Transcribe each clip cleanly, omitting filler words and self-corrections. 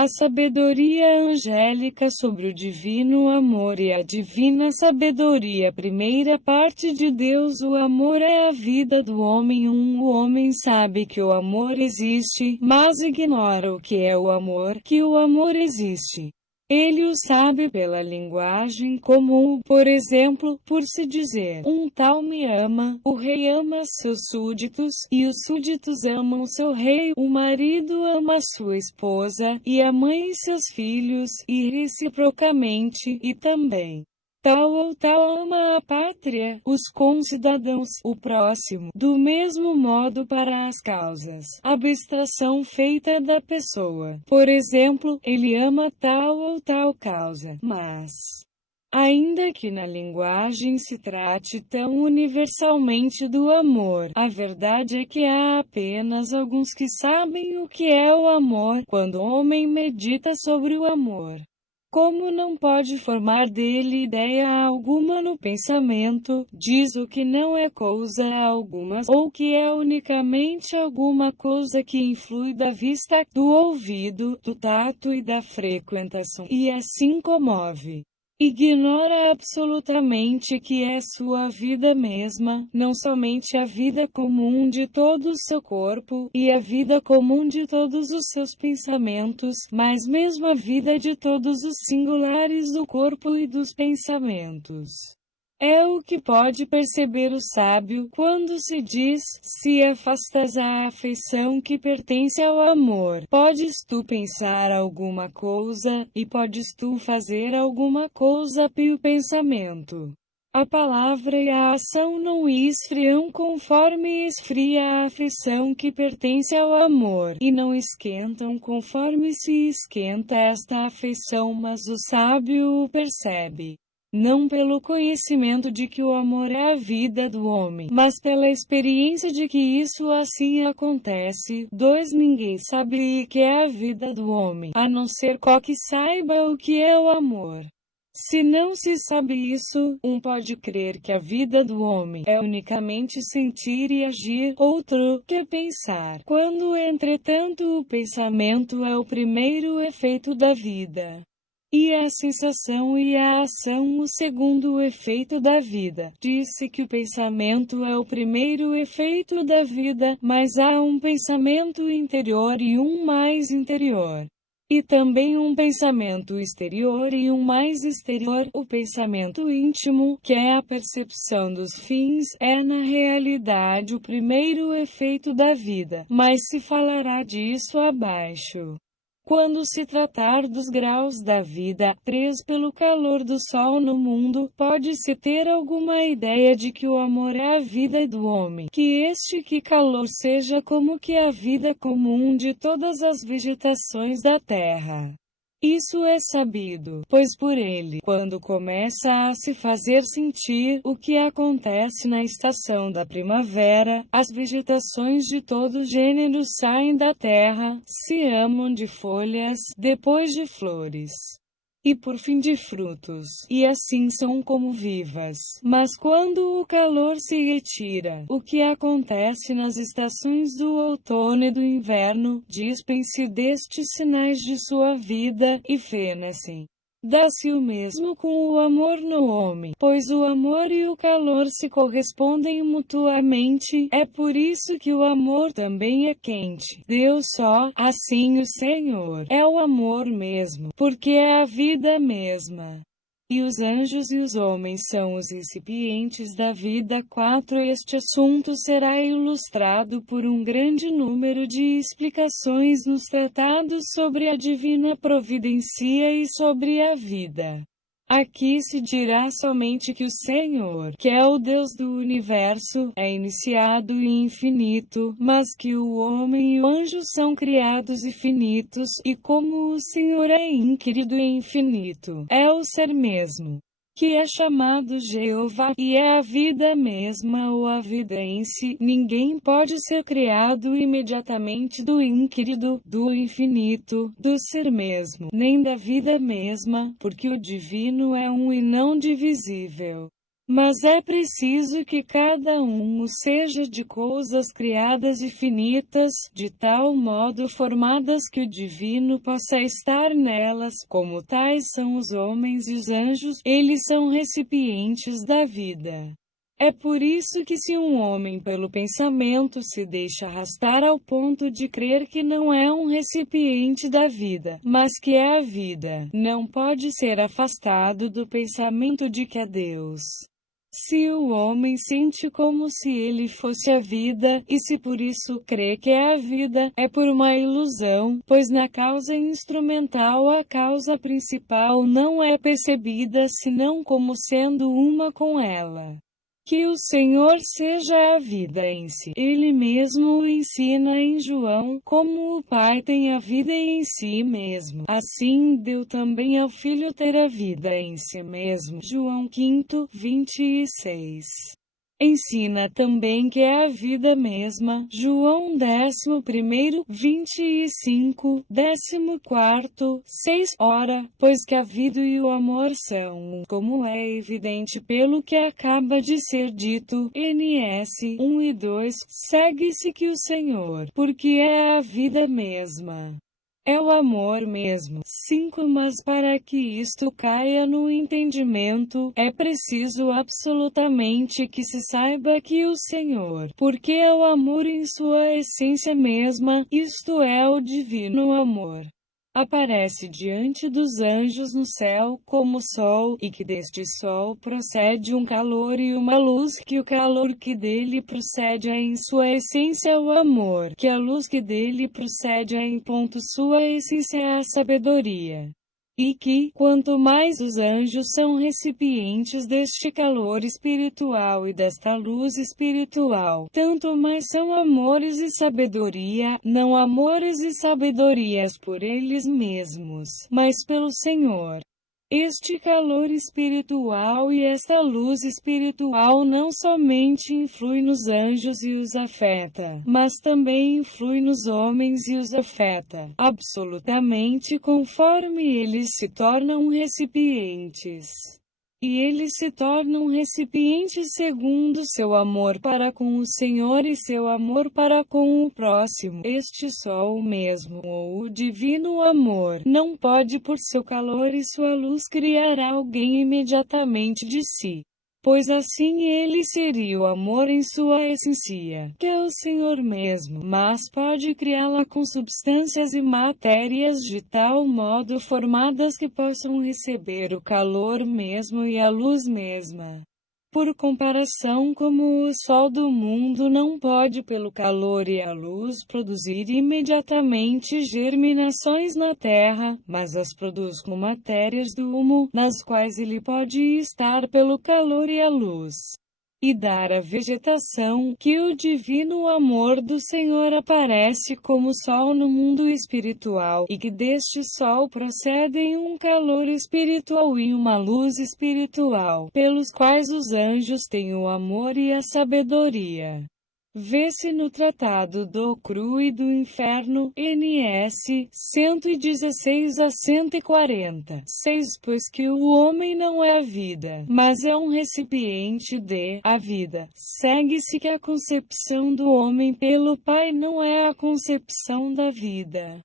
A sabedoria angélica sobre o divino amor e a divina sabedoria. Primeira parte de Deus. O amor é a vida do homem. O homem sabe que o amor existe, mas ignora o que é o amor, que o amor existe. Ele o sabe pela linguagem comum, por exemplo, por se dizer, um tal me ama, o rei ama seus súditos, e os súditos amam seu rei, o marido ama sua esposa, e a mãe seus filhos, e reciprocamente, e também tal ou tal ama a pátria, os concidadãos, o próximo. Do mesmo modo para as causas. Abstração feita da pessoa. Por exemplo, ele ama tal ou tal causa. Mas, ainda que na linguagem se trate tão universalmente do amor, a verdade é que há apenas alguns que sabem o que é o amor, quando o homem medita sobre o amor. Como não pode formar dele ideia alguma no pensamento, diz o que não é coisa alguma, ou que é unicamente alguma coisa que influi da vista, do ouvido, do tato e da frequentação, e assim comove. Ignora absolutamente que é sua vida mesma, não somente a vida comum de todo o seu corpo, e a vida comum de todos os seus pensamentos, mas mesmo a vida de todos os singulares do corpo e dos pensamentos. É o que pode perceber o sábio, quando se diz, se afastas a afeição que pertence ao amor, podes tu pensar alguma coisa, e podes tu fazer alguma coisa pelo pensamento. A palavra e a ação não esfriam conforme esfria a afeição que pertence ao amor, e não esquentam conforme se esquenta esta afeição, mas o sábio o percebe. Não pelo conhecimento de que o amor é a vida do homem, mas pela experiência de que isso assim acontece. 2. Ninguém sabe o que é a vida do homem, a não ser que saiba o que é o amor. Se não se sabe isso, um pode crer que a vida do homem é unicamente sentir e agir, outro, que pensar. Quando, entretanto, o pensamento é o primeiro efeito da vida. E a sensação e a ação o segundo efeito da vida. Disse que o pensamento é o primeiro efeito da vida, mas há um pensamento interior e um mais interior. E também um pensamento exterior e um mais exterior. O pensamento íntimo, que é a percepção dos fins, é na realidade o primeiro efeito da vida, mas se falará disso abaixo. Quando se tratar dos graus da vida, 3. Pelo calor do sol no mundo, pode-se ter alguma ideia de que o amor é a vida do homem, que que calor seja como que a vida comum de todas as vegetações da terra. Isso é sabido, pois por ele, quando começa a se fazer sentir o que acontece na estação da primavera, as vegetações de todo gênero saem da terra, se amam de folhas, depois de flores. E por fim de frutos, e assim são como vivas. Mas quando o calor se retira, o que acontece nas estações do outono e do inverno, dispem-se destes sinais de sua vida, e fena-se. Dá-se o mesmo com o amor no homem, pois o amor e o calor se correspondem mutuamente, é por isso que o amor também é quente. Deus só, assim o Senhor, é o amor mesmo, porque é a vida mesma. E os anjos e os homens são os recipientes da vida. 4. Este assunto será ilustrado por um grande número de explicações nos tratados sobre a divina providência e sobre a vida. Aqui se dirá somente que o Senhor, que é o Deus do universo, é iniciado e infinito, mas que o homem e o anjo são criados e finitos, e como o Senhor é inquirido e infinito, é o ser mesmo, que é chamado Jeová, e é a vida mesma ou a vida em si. Ninguém pode ser criado imediatamente do inquirido, do infinito, do ser mesmo, nem da vida mesma, porque o divino é um e não divisível. Mas é preciso que cada um o seja de coisas criadas e finitas, de tal modo formadas que o divino possa estar nelas, como tais são os homens e os anjos, eles são recipientes da vida. É por isso que se um homem pelo pensamento se deixa arrastar ao ponto de crer que não é um recipiente da vida, mas que é a vida, não pode ser afastado do pensamento de que é Deus. Se o homem sente como se ele fosse a vida, e se por isso crê que é a vida, é por uma ilusão, pois na causa instrumental a causa principal não é percebida senão como sendo uma com ela. Que o Senhor seja a vida em si. Ele mesmo o ensina em João, como o Pai tem a vida em si mesmo. Assim deu também ao Filho ter a vida em si mesmo. João 5, 26. Ensina também que é a vida mesma, João 11, 25, 14, 6. Ora, pois que a vida e o amor são um, como é evidente pelo que acaba de ser dito, NS 1 e 2, segue-se que o Senhor, porque é a vida mesma. É o amor mesmo. 5. Mas para que isto caia no entendimento, é preciso absolutamente que se saiba que o Senhor, porque é o amor em sua essência mesma, isto é o divino amor, aparece diante dos anjos no céu como sol, e que deste sol procede um calor e uma luz, que o calor que dele procede é em sua essência o amor, que a luz que dele procede é em ponto sua essência é a sabedoria. E que, quanto mais os anjos são recipientes deste calor espiritual e desta luz espiritual, tanto mais são amores e sabedoria, não amores e sabedorias por eles mesmos, mas pelo Senhor. Este calor espiritual e esta luz espiritual não somente influi nos anjos e os afeta, mas também influi nos homens e os afeta, absolutamente conforme eles se tornam recipientes. E eles se tornam recipientes segundo seu amor para com o Senhor e seu amor para com o próximo. Este só o mesmo, ou o divino amor, não pode por seu calor e sua luz criar alguém imediatamente de si, pois assim ele seria o amor em sua essência, que é o Senhor mesmo, mas pode criá-la com substâncias e matérias de tal modo formadas que possam receber o calor mesmo e a luz mesma. Por comparação, como o sol do mundo não pode pelo calor e a luz produzir imediatamente germinações na terra, mas as produz com matérias do humo, nas quais ele pode estar pelo calor e a luz, e dar à vegetação, que o divino amor do Senhor aparece como sol no mundo espiritual, e que deste sol procedem um calor espiritual e uma luz espiritual, pelos quais os anjos têm o amor e a sabedoria. Vê-se no Tratado do Cru e do Inferno, NS 116 a 140. 6. Pois que o homem não é a vida, mas é um recipiente de a vida. Segue-se que a concepção do homem pelo Pai não é a concepção da vida,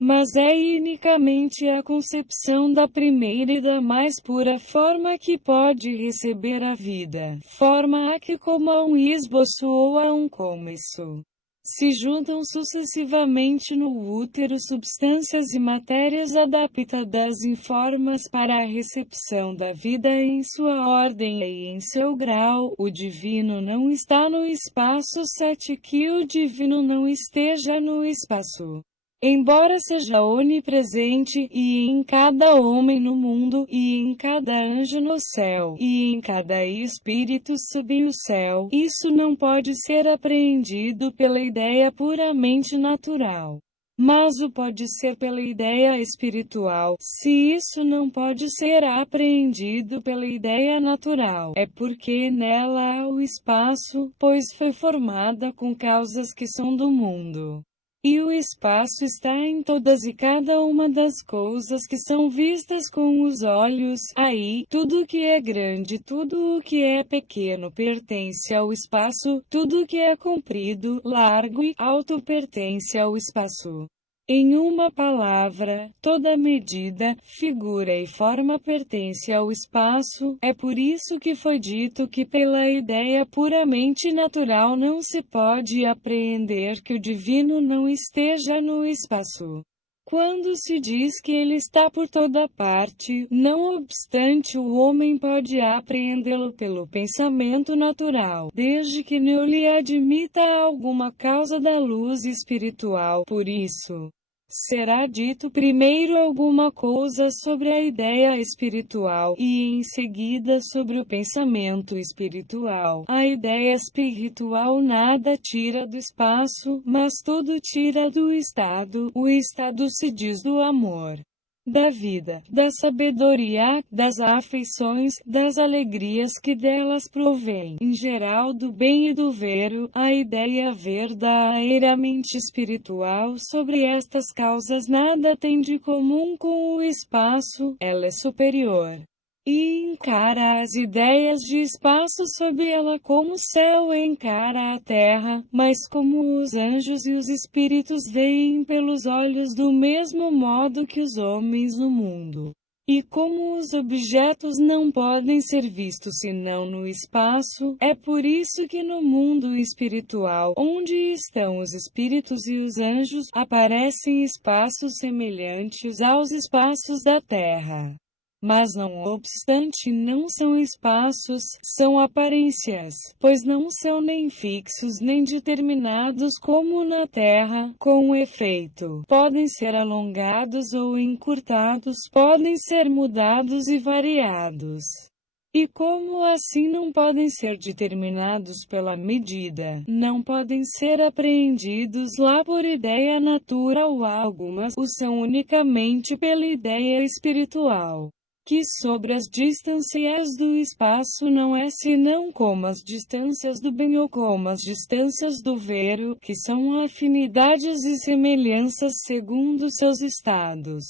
mas é unicamente a concepção da primeira e da mais pura forma que pode receber a vida, forma a que como a um esboço ou a um começo se juntam sucessivamente no útero substâncias e matérias adaptadas em formas para a recepção da vida em sua ordem e em seu grau. O divino não está no espaço 7, que o divino não esteja no espaço, embora seja onipresente, e em cada homem no mundo, e em cada anjo no céu, e em cada espírito sob o céu, isso não pode ser apreendido pela ideia puramente natural, mas o pode ser pela ideia espiritual. Se isso não pode ser apreendido pela ideia natural, é porque nela há o espaço, pois foi formada com causas que são do mundo. E o espaço está em todas e cada uma das coisas que são vistas com os olhos. Aí, tudo o que é grande, tudo o que é pequeno pertence ao espaço, tudo o que é comprido, largo e alto pertence ao espaço. Em uma palavra, toda medida, figura e forma pertence ao espaço. É por isso que foi dito que pela ideia puramente natural não se pode apreender que o divino não esteja no espaço. Quando se diz que ele está por toda parte, não obstante o homem pode apreendê-lo pelo pensamento natural, desde que não lhe admita alguma causa da luz espiritual. Por isso, será dito primeiro alguma coisa sobre a ideia espiritual, e em seguida sobre o pensamento espiritual. A ideia espiritual nada tira do espaço, mas tudo tira do estado. O estado se diz do amor, da vida, da sabedoria, das afeições, das alegrias que delas provém, em geral do bem e do vero. A ideia verdadeiramente espiritual sobre estas causas nada tem de comum com o espaço, ela é superior e encara as ideias de espaço sob ela como o céu encara a terra, mas como os anjos e os espíritos veem pelos olhos do mesmo modo que os homens no mundo. E como os objetos não podem ser vistos senão no espaço, é por isso que no mundo espiritual, onde estão os espíritos e os anjos, aparecem espaços semelhantes aos espaços da terra. Mas não obstante não são espaços, são aparências, pois não são nem fixos nem determinados como na Terra. Com efeito, podem ser alongados ou encurtados, podem ser mudados e variados. E como assim não podem ser determinados pela medida, não podem ser apreendidos lá por ideia natural algumas, o são unicamente pela ideia espiritual, que sobre as distâncias do espaço não é senão como as distâncias do bem ou como as distâncias do vero, que são afinidades e semelhanças segundo seus estados.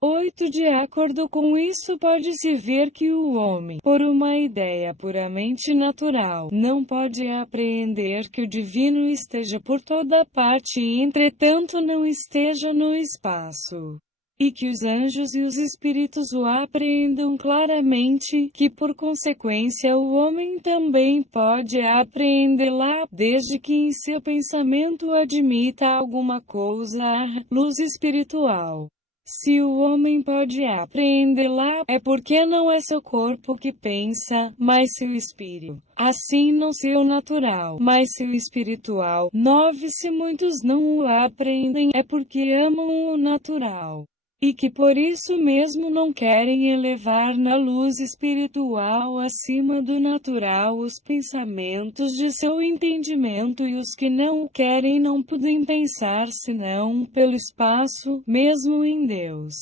8. De acordo com isso pode-se ver que o homem, por uma ideia puramente natural, não pode apreender que o divino esteja por toda parte e entretanto não esteja no espaço. E que os anjos e os espíritos o apreendam claramente, que por consequência o homem também pode apreendê-la, desde que em seu pensamento admita alguma coisa, luz espiritual. Se o homem pode apreendê-la, é porque não é seu corpo que pensa, mas seu espírito. Assim não seu natural, mas seu espiritual. 9. Se muitos não o apreendem, é porque amam o natural, e que por isso mesmo não querem elevar na luz espiritual acima do natural os pensamentos de seu entendimento, e os que não o querem não podem pensar senão pelo espaço, mesmo em Deus.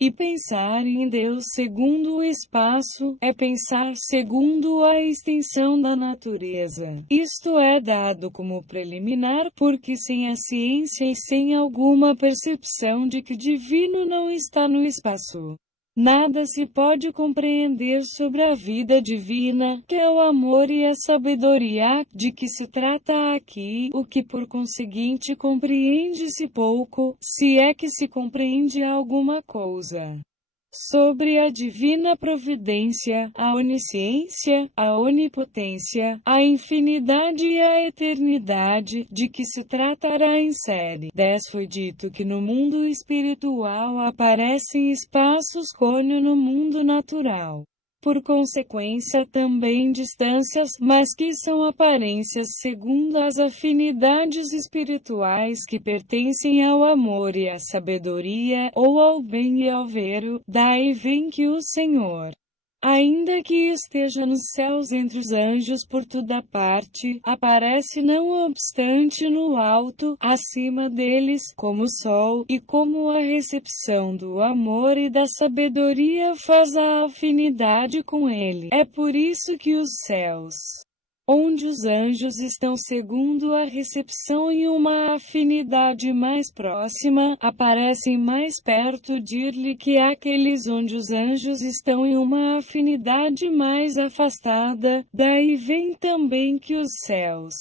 E pensar em Deus segundo o espaço, é pensar segundo a extensão da natureza. Isto é dado como preliminar, porque sem a ciência e sem alguma percepção de que o divino não está no espaço, nada se pode compreender sobre a vida divina, que é o amor e a sabedoria, de que se trata aqui, o que por conseguinte compreende-se pouco, se é que se compreende alguma coisa. Sobre a divina providência, a onisciência, a onipotência, a infinidade e a eternidade, de que se tratará em série 10. Foi dito que no mundo espiritual aparecem espaços côneo no mundo natural. Por consequência também distâncias, mas que são aparências segundo as afinidades espirituais que pertencem ao amor e à sabedoria, ou ao bem e ao vero. Daí vem que o Senhor, ainda que esteja nos céus entre os anjos por toda parte, aparece não obstante no alto, acima deles, como o sol, e como a recepção do amor e da sabedoria faz a afinidade com ele. É por isso que os céus onde os anjos estão segundo a recepção e uma afinidade mais próxima, aparecem mais perto de-lhe que aqueles onde os anjos estão em uma afinidade mais afastada. Daí vem também que os céus,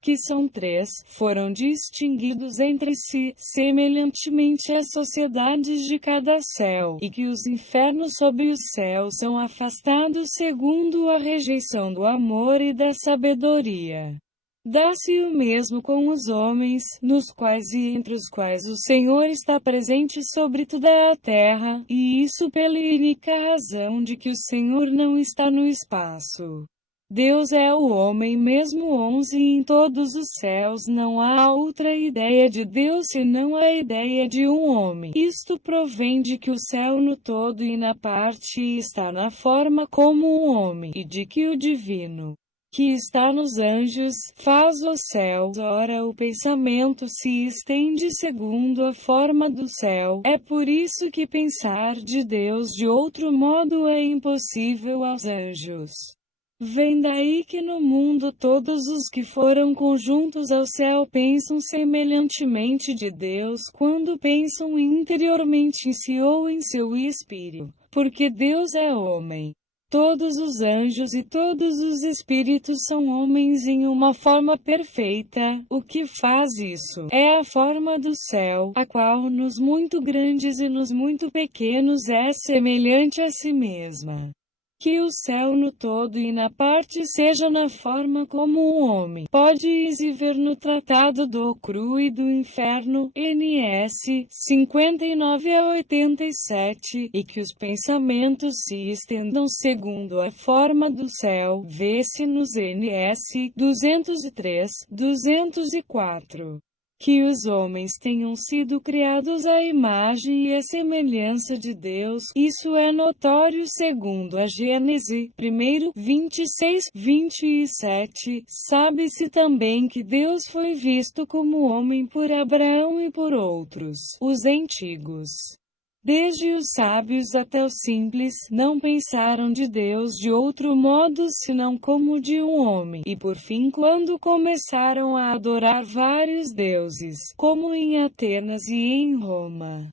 que são três, foram distinguidos entre si, semelhantemente às sociedades de cada céu, e que os infernos sob o céu são afastados segundo a rejeição do amor e da sabedoria. Dá-se o mesmo com os homens, nos quais e entre os quais o Senhor está presente sobre toda a terra, e isso pela única razão de que o Senhor não está no espaço. Deus é o homem mesmo 11 e em todos os céus não há outra ideia de Deus senão a ideia de um homem. Isto provém de que o céu no todo e na parte está na forma como um homem, e de que o divino, que está nos anjos, faz o céu. Ora, o pensamento se estende segundo a forma do céu. É por isso que pensar de Deus de outro modo é impossível aos anjos. Vem daí que no mundo todos os que foram conjuntos ao céu pensam semelhantemente de Deus quando pensam interiormente em si ou em seu espírito, porque Deus é homem. Todos os anjos e todos os espíritos são homens em uma forma perfeita. O que faz isso é a forma do céu, a qual nos muito grandes e nos muito pequenos é semelhante a si mesma. Que o céu no todo e na parte seja na forma como um homem. Pode-se ver no Tratado do Cru e do Inferno, NS 59 a 87, e que os pensamentos se estendam segundo a forma do céu, vê-se nos NS 203, 204. Que os homens tenham sido criados à imagem e à semelhança de Deus, isso é notório segundo a Gênese 1, 26, 27. Sabe-se também que Deus foi visto como homem por Abraão e por outros, os antigos. Desde os sábios até os simples, não pensaram de Deus de outro modo senão como de um homem, e por fim quando começaram a adorar vários deuses, como em Atenas e em Roma,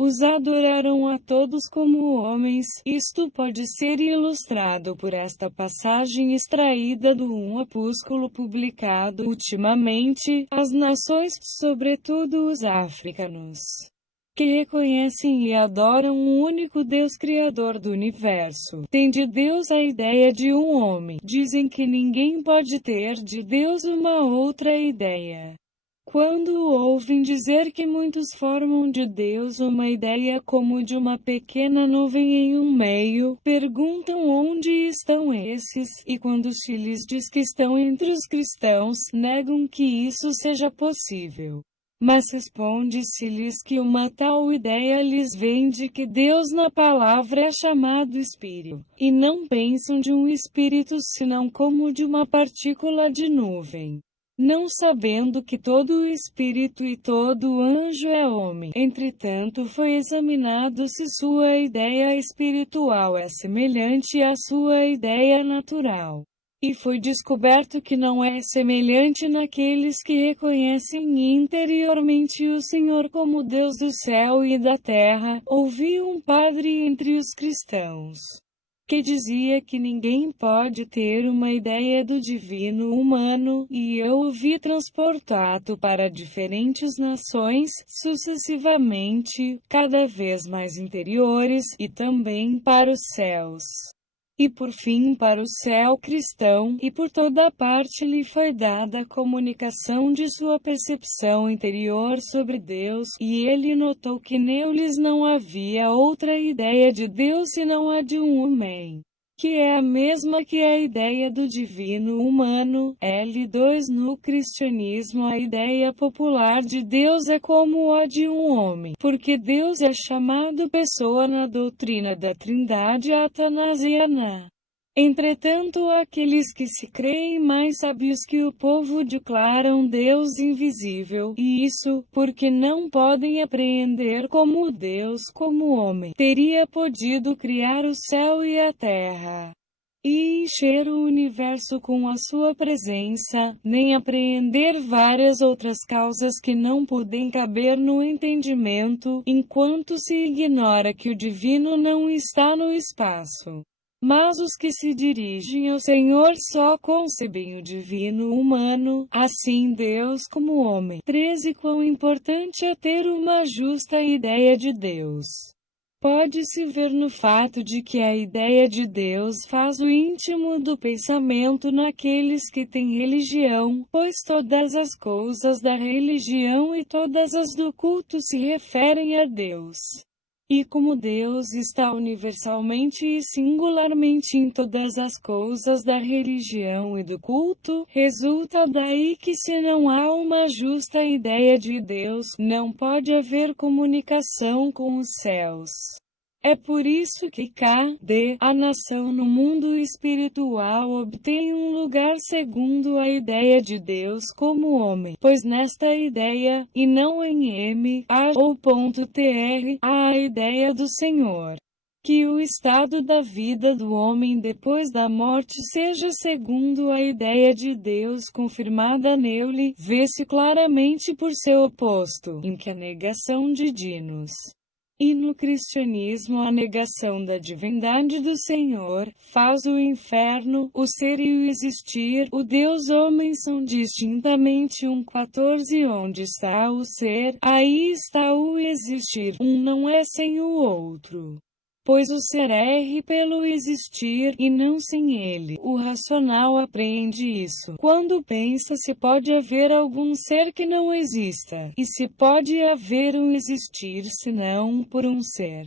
os adoraram a todos como homens. Isto pode ser ilustrado por esta passagem extraída do um opúsculo publicado ultimamente às nações, sobretudo os africanos, que reconhecem e adoram um único Deus Criador do universo. Tem de Deus a ideia de um homem. Dizem que ninguém pode ter de Deus uma outra ideia. Quando ouvem dizer que muitos formam de Deus uma ideia como de uma pequena nuvem em um meio, perguntam onde estão esses, e quando se lhes diz que estão entre os cristãos, negam que isso seja possível. Mas responde-se-lhes que uma tal ideia lhes vem de que Deus na palavra é chamado Espírito, e não pensam de um espírito senão como de uma partícula de nuvem. Não sabendo que todo espírito e todo anjo é homem. Entretanto foi examinado se sua ideia espiritual é semelhante à sua ideia natural. E foi descoberto que não é semelhante naqueles que reconhecem interiormente o Senhor como Deus do céu e da terra. Ouvi um padre entre os cristãos que dizia que ninguém pode ter uma ideia do divino humano, e eu o vi transportado para diferentes nações, sucessivamente, cada vez mais interiores, e também para os céus. E por fim para o céu cristão, e por toda parte lhe foi dada a comunicação de sua percepção interior sobre Deus, e ele notou que neles não havia outra ideia de Deus senão a de um homem, que é a mesma que a ideia do divino humano. L2 No cristianismo a ideia popular de Deus é como a de um homem, porque Deus é chamado pessoa na doutrina da Trindade atanasiana. Entretanto, aqueles que se creem mais sábios que o povo declaram Deus invisível, e isso, porque não podem apreender como Deus, como homem, teria podido criar o céu e a terra. e encher o universo com a sua presença, nem apreender várias outras causas que não podem caber no entendimento, enquanto se ignora que o divino não está no espaço. Mas os que se dirigem ao Senhor só concebem o divino humano, assim Deus como homem. 13. Quão importante é ter uma justa ideia de Deus. Pode-se ver no fato de que a ideia de Deus faz o íntimo do pensamento naqueles que têm religião, pois todas as coisas da religião e todas as do culto se referem a Deus. E como Deus está universalmente e singularmente em todas as coisas da religião e do culto, resulta daí que se não há uma justa ideia de Deus, não pode haver comunicação com os céus. É por isso que a nação no mundo espiritual obtém um lugar segundo a ideia de Deus como homem, pois nesta ideia, e não em há a ideia do Senhor. Que o estado da vida do homem depois da morte seja segundo a ideia de Deus confirmada nele, vê-se claramente por seu oposto, em que a negação de dinos. E no cristianismo a negação da divindade do Senhor, faz o inferno, o ser e o existir, o Deus-homem são distintamente 14. Onde está o ser, aí está o existir, um não é sem o outro. Pois o ser é pelo existir, e não sem ele. O racional apreende isso. Quando pensa se pode haver algum ser que não exista, e se pode haver um existir senão por um ser.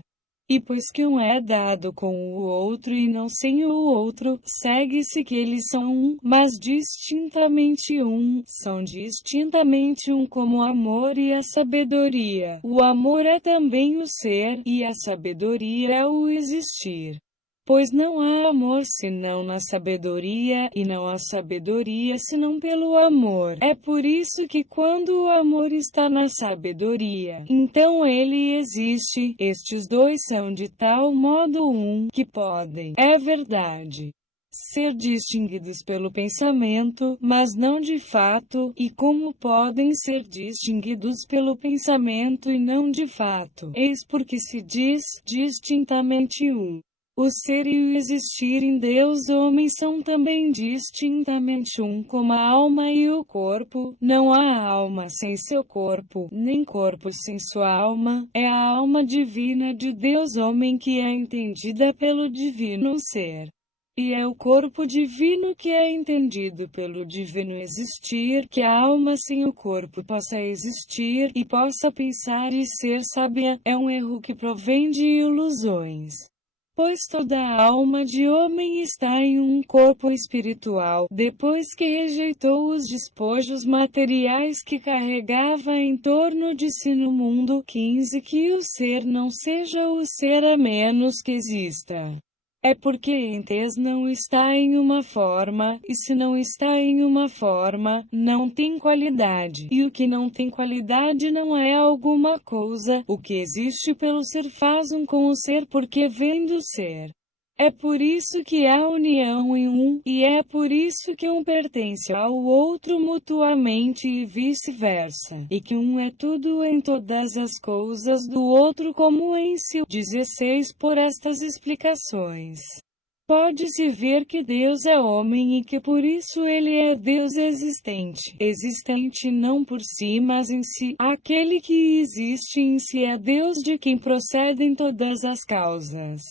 E pois que um é dado com o outro e não sem o outro, segue-se que eles são um, mas distintamente um, são distintamente um como o amor e a sabedoria. O amor é também o ser, e a sabedoria é o existir. Pois não há amor senão na sabedoria, e não há sabedoria senão pelo amor. É por isso que quando o amor está na sabedoria, então ele existe. Estes dois são de tal modo um, que podem, é verdade, ser distinguidos pelo pensamento, mas não de fato, e como podem ser distinguidos pelo pensamento e não de fato, eis porque se diz, distintamente um. O ser e o existir em Deus homem são também distintamente um como a alma e o corpo, não há alma sem seu corpo, nem corpo sem sua alma, é a alma divina de Deus homem que é entendida pelo divino ser. E é o corpo divino que é entendido pelo divino existir, que a alma sem o corpo possa existir, e possa pensar e ser sábia, é um erro que provém de ilusões. Pois toda a alma de homem está em um corpo espiritual, depois que rejeitou os despojos materiais que carregava em torno de si no mundo. 15. Que o ser não seja o ser a menos que exista. É porque entes não está em uma forma, e se não está em uma forma, não tem qualidade. E o que não tem qualidade não é alguma coisa, o que existe pelo ser faz um com o ser porque vem do ser. É por isso que há união em um, e é por isso que um pertence ao outro mutuamente e vice-versa, e que um é tudo em todas as coisas do outro como em si. 16. Por estas explicações, pode-se ver que Deus é homem e que por isso ele é Deus existente. Existente não por si mas em si. Aquele que existe em si é Deus de quem procedem todas as causas.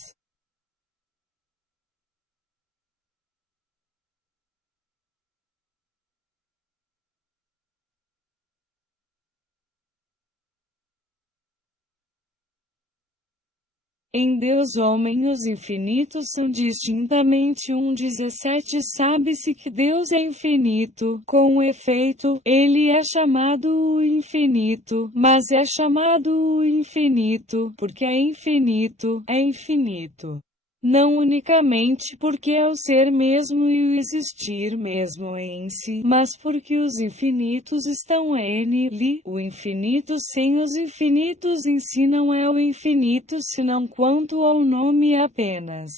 Em Deus homem os infinitos são distintamente um. 17. Sabe-se que Deus é infinito, com efeito, ele é chamado o infinito, mas é chamado o infinito, porque é infinito, é infinito. Não unicamente porque é o ser mesmo e o existir mesmo em si, mas porque os infinitos estão nele. O infinito sem os infinitos em si não é o infinito senão quanto ao nome apenas.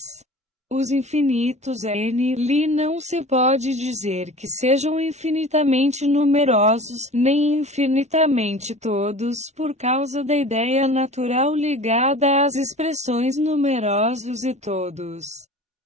Os infinitos N-li não se pode dizer que sejam infinitamente numerosos, nem infinitamente todos, por causa da ideia natural ligada às expressões numerosos e todos.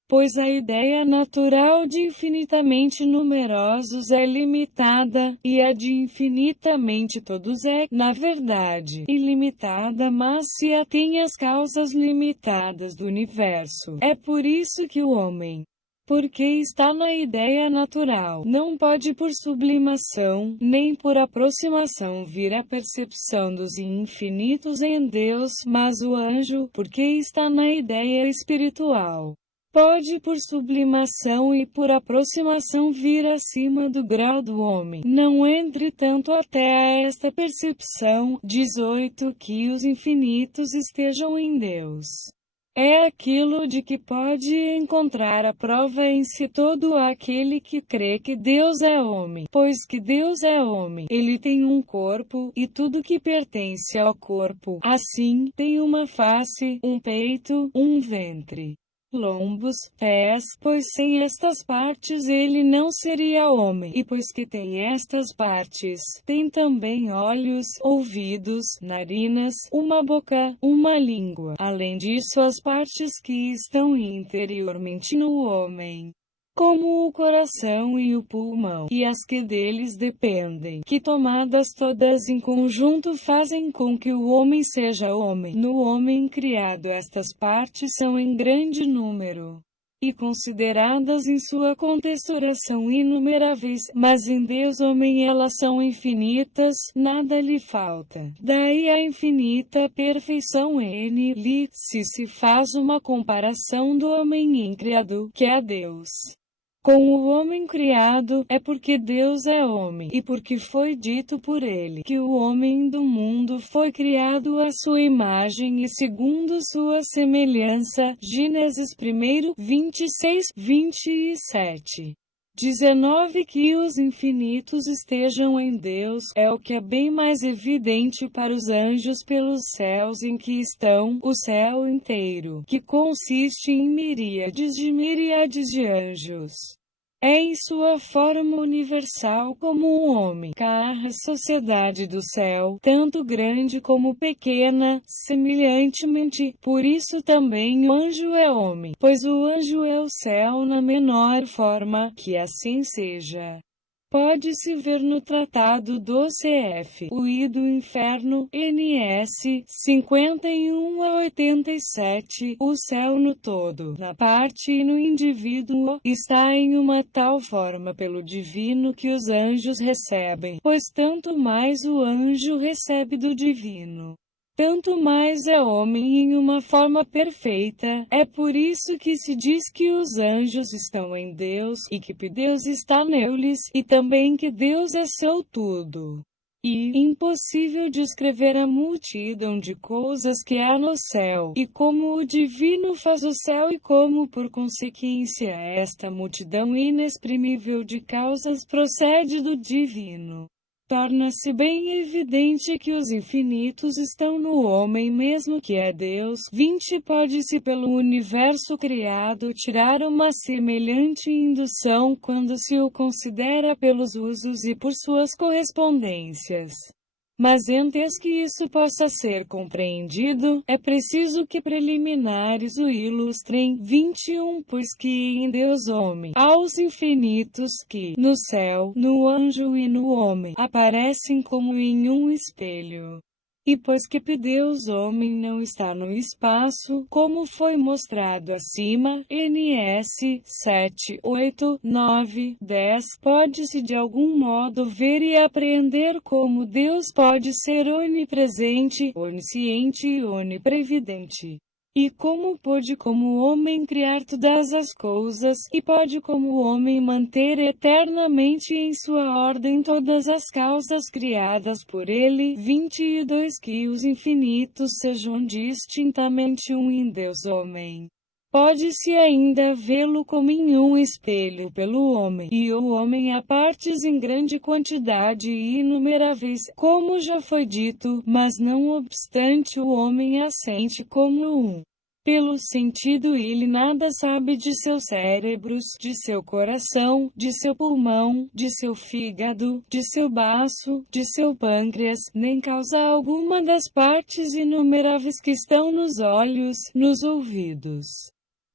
Pois a ideia natural de infinitamente numerosos é limitada, e a de infinitamente todos é, na verdade, ilimitada, mas se atém às causas limitadas do universo. É por isso que o homem, porque está na ideia natural, não pode por sublimação, nem por aproximação vir à percepção dos infinitos em Deus, mas o anjo, porque está na ideia espiritual, pode por sublimação e por aproximação vir acima do grau do homem. Não entretanto até a esta percepção, 18, que os infinitos estejam em Deus. É aquilo de que pode encontrar a prova em si todo aquele que crê que Deus é homem. Pois que Deus é homem, ele tem um corpo, e tudo que pertence ao corpo, assim, tem uma face, um peito, um ventre, lombos, pés, pois sem estas partes ele não seria homem, e pois que tem estas partes, tem também olhos, ouvidos, narinas, uma boca, uma língua, além disso as partes que estão interiormente no homem, como o coração e o pulmão, e as que deles dependem, que tomadas todas em conjunto fazem com que o homem seja homem. No homem criado estas partes são em grande número, e consideradas em sua contexturação inumeráveis, mas em Deus homem elas são infinitas, nada lhe falta. Daí a infinita perfeição N-li, se faz uma comparação do homem incriado, que é Deus, com o homem criado, é porque Deus é homem, e porque foi dito por ele, que o homem do mundo foi criado à sua imagem e segundo sua semelhança. Gênesis 1, 26, 27. 19 Que os infinitos estejam em Deus, é o que é bem mais evidente para os anjos pelos céus em que estão, o céu inteiro, que consiste em miríades de anjos. É em sua forma universal como um homem, a sociedade do céu, tanto grande como pequena, semelhantemente, por isso também o anjo é homem, pois o anjo é o céu na menor forma, que assim seja. Pode-se ver no Tratado do Cf. O I do Inferno, NS, 51 a 87, o céu no todo, na parte e no indivíduo, está em uma tal forma pelo divino que os anjos recebem, pois tanto mais o anjo recebe do divino, tanto mais é homem em uma forma perfeita. É por isso que se diz que os anjos estão em Deus, e que Deus está neles, e também que Deus é seu tudo. E, impossível descrever a multidão de coisas que há no céu, e como o divino faz o céu e como por consequência esta multidão inexprimível de causas procede do divino. Torna-se bem evidente que os infinitos estão no homem mesmo que é Deus. 20 Pode-se pelo universo criado tirar uma semelhante indução quando se o considera pelos usos e por suas correspondências. Mas antes que isso possa ser compreendido, é preciso que preliminares o ilustrem. 21 Pois que em Deus homem, aos infinitos que, no céu, no anjo e no homem, aparecem como em um espelho. E pois que Deus homem não está no espaço, como foi mostrado acima, NS 7, 8, 9, 10, pode-se de algum modo ver e apreender como Deus pode ser onipresente, onisciente e oniprevidente. E como pôde como homem criar todas as coisas, e pode como homem manter eternamente em sua ordem todas as causas criadas por ele. 22 Que os infinitos sejam distintamente um em Deus homem. Pode-se ainda vê-lo como em um espelho pelo homem, e o homem a partes em grande quantidade e inumeráveis, como já foi dito, mas não obstante o homem assente como um. Pelo sentido, ele nada sabe de seus cérebros, de seu coração, de seu pulmão, de seu fígado, de seu baço, de seu pâncreas, nem causa alguma das partes inumeráveis que estão nos olhos, nos ouvidos,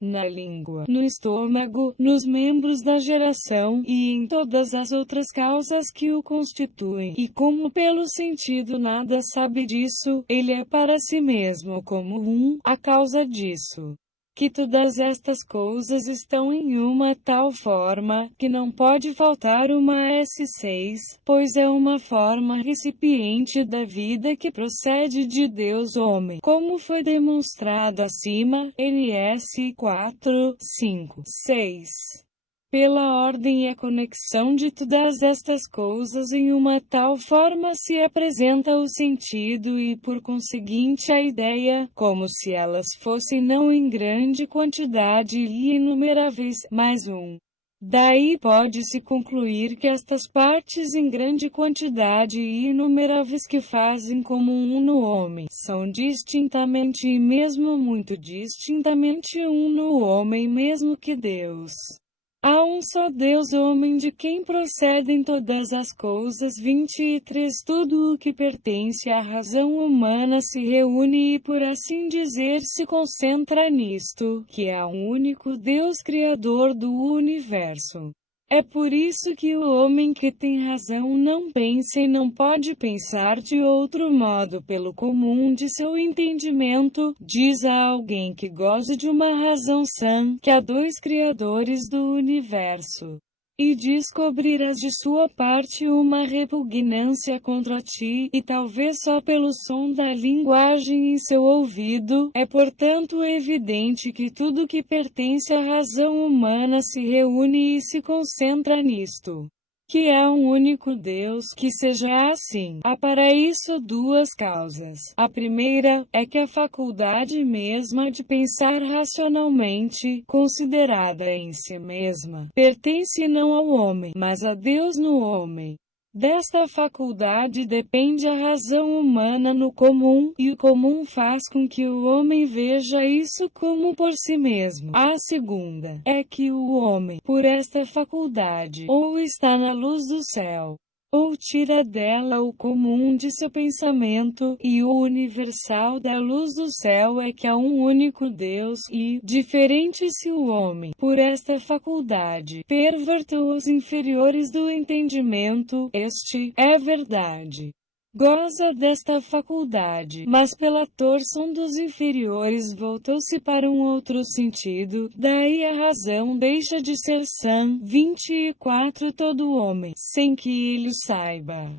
na língua, no estômago, nos membros da geração, e em todas as outras causas que o constituem, e como pelo sentido nada sabe disso, ele é para si mesmo como a causa disso. Que todas estas coisas estão em uma tal forma, que não pode faltar uma S6, pois é uma forma recipiente da vida que procede de Deus homem, como foi demonstrado acima, NS 4, 5, 6. Pela ordem e a conexão de todas estas coisas em uma tal forma se apresenta o sentido e por conseguinte a ideia, como se elas fossem não em grande quantidade e inumeráveis, mas Daí pode-se concluir que estas partes em grande quantidade e inumeráveis que fazem como no homem, são distintamente e mesmo muito distintamente no homem mesmo que Deus. Há um só Deus homem de quem procedem todas as coisas. 23 Tudo o que pertence à razão humana se reúne e por assim dizer se concentra nisto, que há um único Deus Criador do universo. É por isso que o homem que tem razão não pensa e não pode pensar de outro modo pelo comum de seu entendimento. Diz a alguém que goza de uma razão sã, que há dois criadores do universo. E descobrirás de sua parte uma repugnância contra ti, e talvez só pelo som da linguagem em seu ouvido. É portanto evidente que tudo que pertence à razão humana se reúne e se concentra nisto. Que há um único Deus, que seja assim. Há para isso duas causas. A primeira, é que a faculdade mesma de pensar racionalmente, considerada em si mesma, pertence não ao homem, mas a Deus no homem. Desta faculdade depende a razão humana no comum, e o comum faz com que o homem veja isso como por si mesmo. A segunda é que o homem, por esta faculdade, ou está na luz do céu, ou tira dela o comum de seu pensamento, e o universal da luz do céu é que há um único Deus, e, diferente se o homem, por esta faculdade, perverta os inferiores do entendimento, este, é verdade, goza desta faculdade, mas pela torção dos inferiores voltou-se para um outro sentido, daí a razão deixa de ser sã. 24 Todo homem, sem que ele saiba,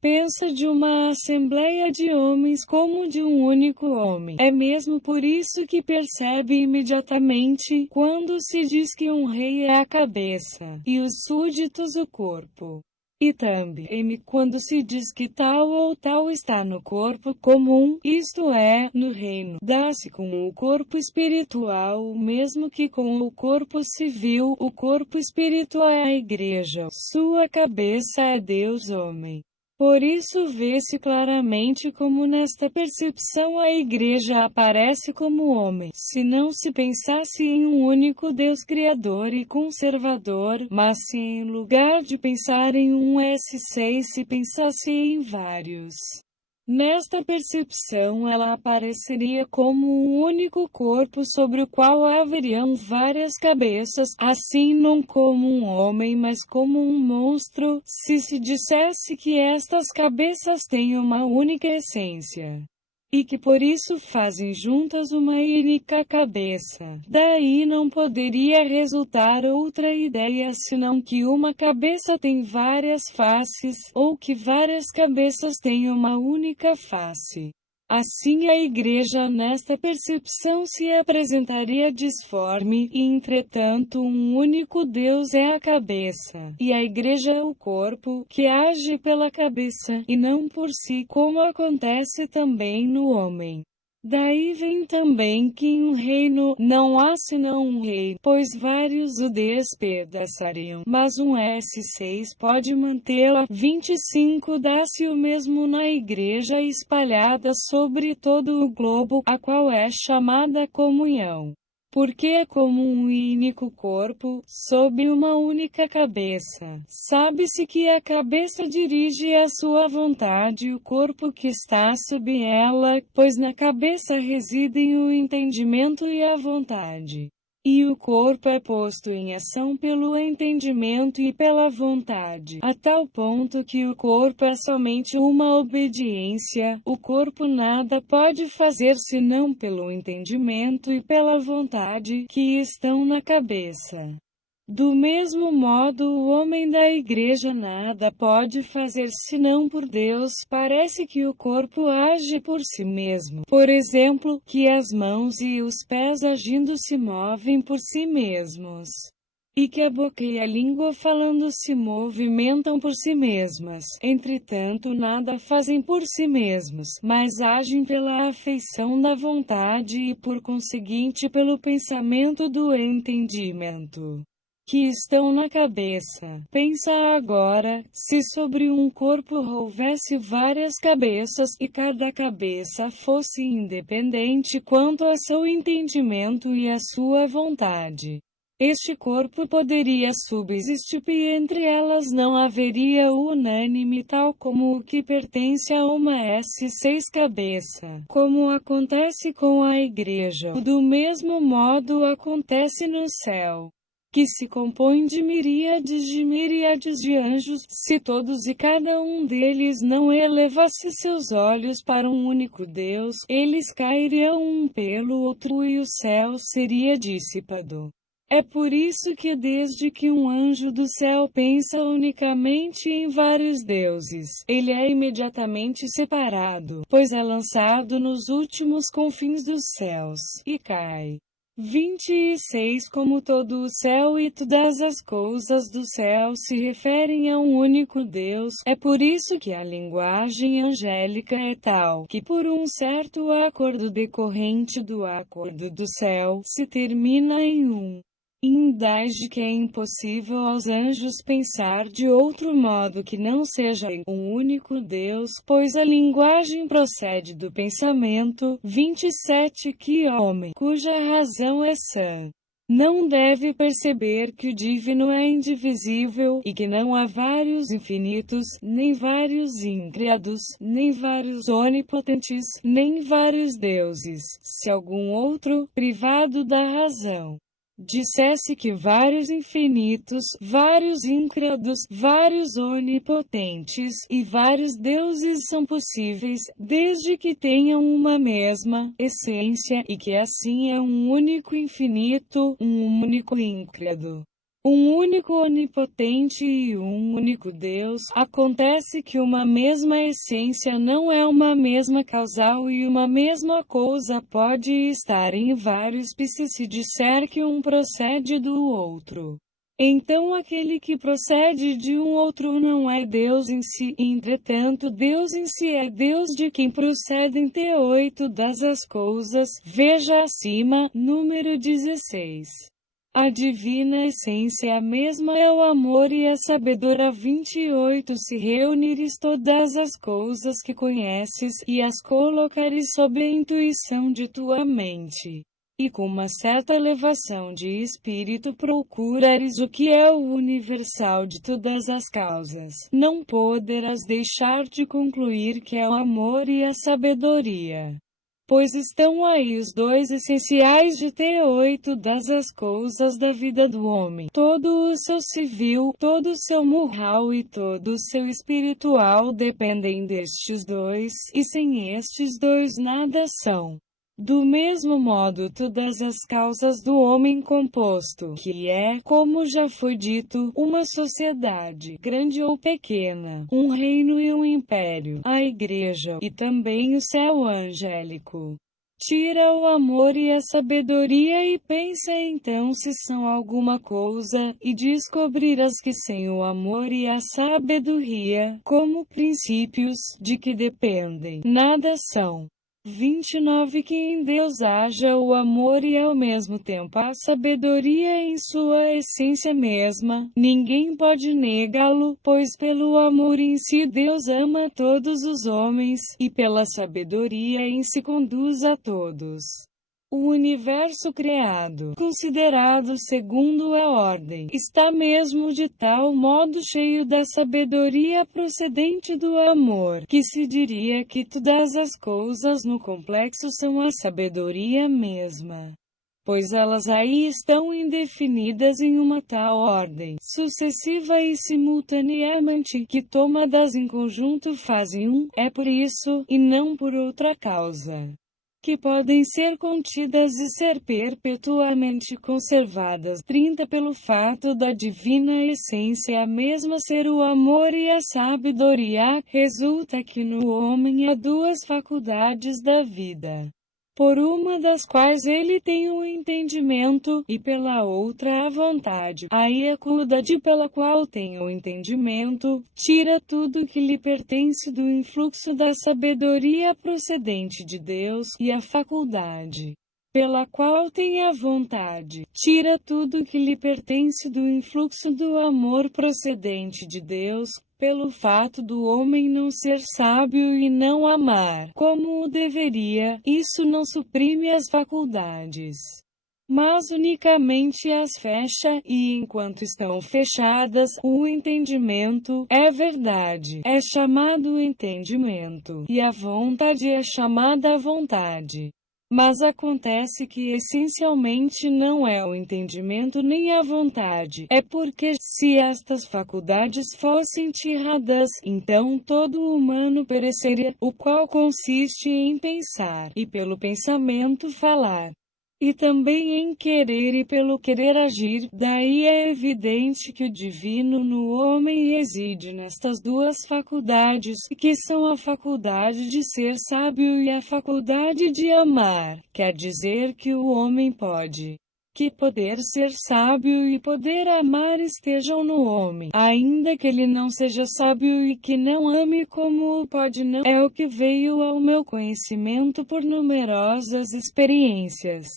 pensa de uma assembleia de homens como de um único homem. É mesmo por isso que percebe imediatamente, quando se diz que um rei é a cabeça, e os súditos o corpo. E também quando se diz que tal ou tal está no corpo comum, isto é, no reino, dá-se com o corpo espiritual o mesmo que com o corpo civil. O corpo espiritual é a igreja, sua cabeça é Deus homem. Por isso vê-se claramente como nesta percepção a igreja aparece como homem, se não se pensasse em um único Deus criador e conservador, mas se em lugar de pensar em um S6 se pensasse em vários. Nesta percepção ela apareceria como um único corpo sobre o qual haveriam várias cabeças, assim não como um homem mas como um monstro, se dissesse que estas cabeças têm uma única essência, e que por isso fazem juntas uma única cabeça. Daí não poderia resultar outra ideia senão que uma cabeça tem várias faces, ou que várias cabeças têm uma única face. Assim a igreja nesta percepção se apresentaria disforme, e entretanto um único Deus é a cabeça, e a igreja é o corpo, que age pela cabeça, e não por si, como acontece também no homem. Daí vem também que em um reino não há senão um rei, pois vários o despedaçariam, mas um S6 pode mantê-la. 25 Dá-se o mesmo na igreja espalhada sobre todo o globo, a qual é chamada comunhão. Porque é como um único corpo, sob uma única cabeça. Sabe-se que a cabeça dirige a sua vontade o corpo que está sob ela, pois na cabeça residem o entendimento e a vontade. E o corpo é posto em ação pelo entendimento e pela vontade, a tal ponto que o corpo é somente uma obediência, o corpo nada pode fazer senão pelo entendimento e pela vontade, que estão na cabeça. Do mesmo modo, o homem da igreja nada pode fazer senão por Deus. Parece que o corpo age por si mesmo. Por exemplo, que as mãos e os pés agindo se movem por si mesmos. E que a boca e a língua falando se movimentam por si mesmas. Entretanto, nada fazem por si mesmos, mas agem pela afeição da vontade e por conseguinte pelo pensamento do entendimento. Que estão na cabeça. Pensa agora, se sobre um corpo houvesse várias cabeças, e cada cabeça fosse independente quanto a seu entendimento e a sua vontade. Este corpo poderia subsistir e entre elas não haveria o unânime tal como o que pertence a uma S6 cabeça. Como acontece com a igreja, do mesmo modo acontece no céu, que se compõe de miríades de anjos. Se todos e cada um deles não elevasse seus olhos para um único Deus, eles cairiam um pelo outro e o céu seria dissipado. É por isso que desde que um anjo do céu pensa unicamente em vários deuses, ele é imediatamente separado, pois é lançado nos últimos confins dos céus, e cai. 26 Como todo o céu e todas as coisas do céu se referem a um único Deus, é por isso que a linguagem angélica é tal, que por um certo acordo decorrente do acordo do céu, se termina em um. Indage que é impossível aos anjos pensar de outro modo que não seja em um único Deus, pois a linguagem procede do pensamento. 27 Que homem, cuja razão é sã, não deve perceber que o divino é indivisível, e que não há vários infinitos, nem vários incrédulos, nem vários onipotentes, nem vários deuses, se algum outro, privado da razão, dissesse que vários infinitos, vários incrédulos, vários onipotentes e vários deuses são possíveis, desde que tenham uma mesma essência, e que assim é um único infinito, um único incrédulo, um único onipotente e um único Deus. Acontece que uma mesma essência não é uma mesma causal e uma mesma coisa pode estar em vários se disser que um procede do outro. Então aquele que procede de um outro não é Deus em si, entretanto Deus em si é Deus de quem procedem T8 das as coisas. Veja acima, número 16. A divina essência mesma é o amor e a sabedoria. 28 Se reunires todas as coisas que conheces, e as colocares sob a intuição de tua mente, e com uma certa elevação de espírito procurares o que é o universal de todas as causas, não poderás deixar de concluir que é o amor e a sabedoria. Pois estão aí os dois essenciais de T8 das as coisas da vida do homem. Todo o seu civil, todo o seu moral e todo o seu espiritual dependem destes dois, e sem estes dois nada são. Do mesmo modo todas as causas do homem composto, que é, como já foi dito, uma sociedade, grande ou pequena, um reino e um império, a igreja, e também o céu angélico. Tira o amor e a sabedoria e pensa então se são alguma coisa, e descobrirás que sem o amor e a sabedoria, como princípios, de que dependem, nada são. 29 Que em Deus haja o amor e ao mesmo tempo a sabedoria em sua essência mesma, ninguém pode negá-lo, pois pelo amor em si Deus ama todos os homens, e pela sabedoria em si conduz a todos. O universo criado, considerado segundo a ordem, está mesmo de tal modo cheio da sabedoria procedente do amor, que se diria que todas as coisas no complexo são a sabedoria mesma. Pois elas aí estão indefinidas em uma tal ordem, sucessiva e simultaneamente, que tomadas em conjunto fazem um, é por isso, e não por outra causa, que podem ser contidas e ser perpetuamente conservadas. 30 Pelo fato da divina essência a mesma ser o amor e a sabedoria, resulta que no homem há duas faculdades da vida, por uma das quais ele tem o entendimento, e pela outra a vontade. A faculdade pela qual tem o entendimento, tira tudo que lhe pertence do influxo da sabedoria procedente de Deus, e a faculdade pela qual tem a vontade, tira tudo que lhe pertence do influxo do amor procedente de Deus, pelo fato do homem não ser sábio e não amar como o deveria. Isso não suprime as faculdades, mas unicamente as fecha, e enquanto estão fechadas, o entendimento, é verdade, é chamado entendimento, e a vontade é chamada vontade. Mas acontece que essencialmente não é o entendimento nem a vontade, é porque, se estas faculdades fossem tiradas, então todo humano pereceria, o qual consiste em pensar, e pelo pensamento falar, e também em querer e pelo querer agir. Daí é evidente que o divino no homem reside nestas duas faculdades, que são a faculdade de ser sábio e a faculdade de amar. Quer dizer que o homem pode, que poder ser sábio e poder amar estejam no homem, ainda que ele não seja sábio e que não ame como o pode não, é o que veio ao meu conhecimento por numerosas experiências,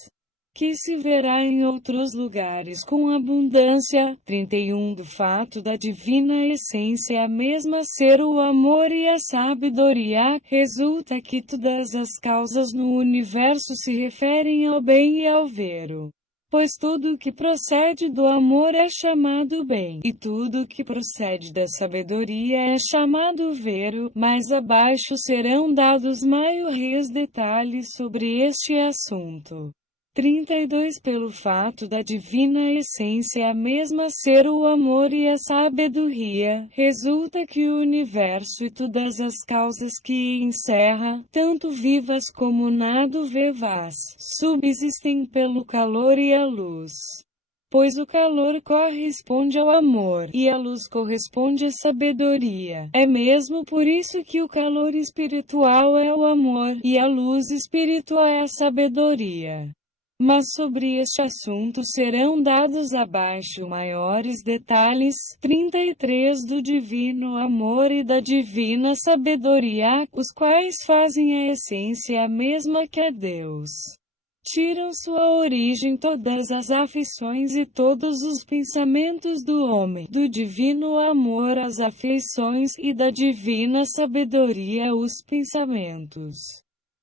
que se verá em outros lugares com abundância. 31 Do fato da divina essência a mesma ser o amor e a sabedoria, resulta que todas as causas no universo se referem ao bem e ao vero. Pois tudo que procede do amor é chamado bem, e tudo que procede da sabedoria é chamado vero. Mais abaixo serão dados maiores detalhes sobre este assunto. 32 Pelo fato da divina essência a mesma ser o amor e a sabedoria, resulta que o universo e todas as causas que encerra, tanto vivas como nada vivas, subsistem pelo calor e a luz. Pois o calor corresponde ao amor, e a luz corresponde à sabedoria. É mesmo por isso que o calor espiritual é o amor, e a luz espiritual é a sabedoria. Mas sobre este assunto serão dados abaixo maiores detalhes. 33 Do divino amor e da divina sabedoria, os quais fazem a essência a mesma que a Deus. Tiram sua origem todas as afeições e todos os pensamentos do homem, do divino amor as afeições, e da divina sabedoria os pensamentos.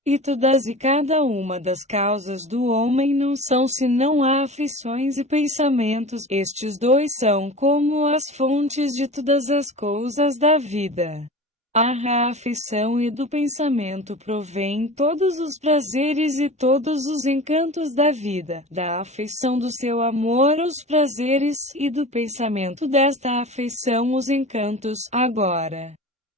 E todas e cada uma das causas do homem não são senão afeições e pensamentos. Estes dois são como as fontes de todas as coisas da vida. A afeição e do pensamento provém todos os prazeres e todos os encantos da vida. Da afeição do seu amor os prazeres, e do pensamento desta afeição os encantos. Agora,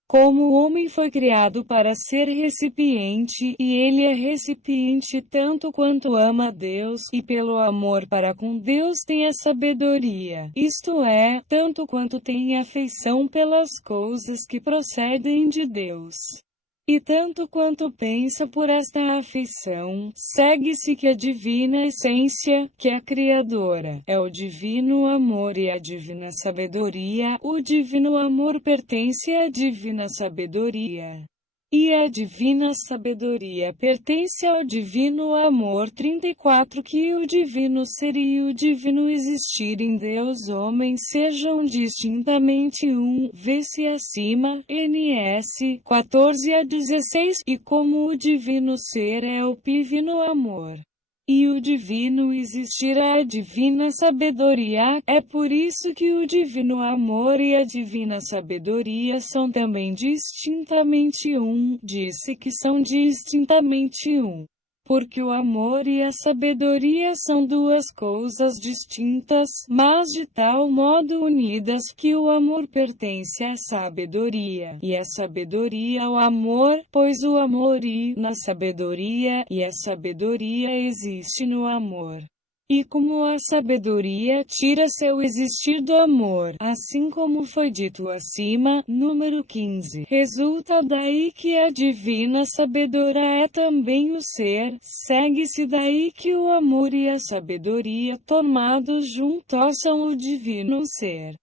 como o homem foi criado para ser recipiente, e ele é recipiente tanto quanto ama a Deus, e pelo amor para com Deus tem a sabedoria, isto é, tanto quanto tem afeição pelas coisas que procedem de Deus. E tanto quanto pensa por esta afeição, segue-se que a divina essência, que é criadora, é o divino amor e a divina sabedoria. O divino amor pertence à divina sabedoria, E a divina sabedoria pertence ao divino amor. 34 Que o divino ser e o divino existir em Deus homem sejam distintamente um, vê-se acima, NS 14 a 16, e como o divino ser é o divino amor e o divino existir a divina sabedoria, é por isso que o divino amor e a divina sabedoria são também distintamente um. Disse que são distintamente um, porque o amor e a sabedoria são duas coisas distintas, mas de tal modo unidas que o amor pertence à sabedoria, e a sabedoria ao amor, pois o amor na sabedoria, e a sabedoria existe no amor. E como a sabedoria tira seu existir do amor, assim como foi dito acima, número 15, resulta daí que a divina sabedoria é também o ser, segue-se daí que o amor e a sabedoria tomados juntos são o divino ser.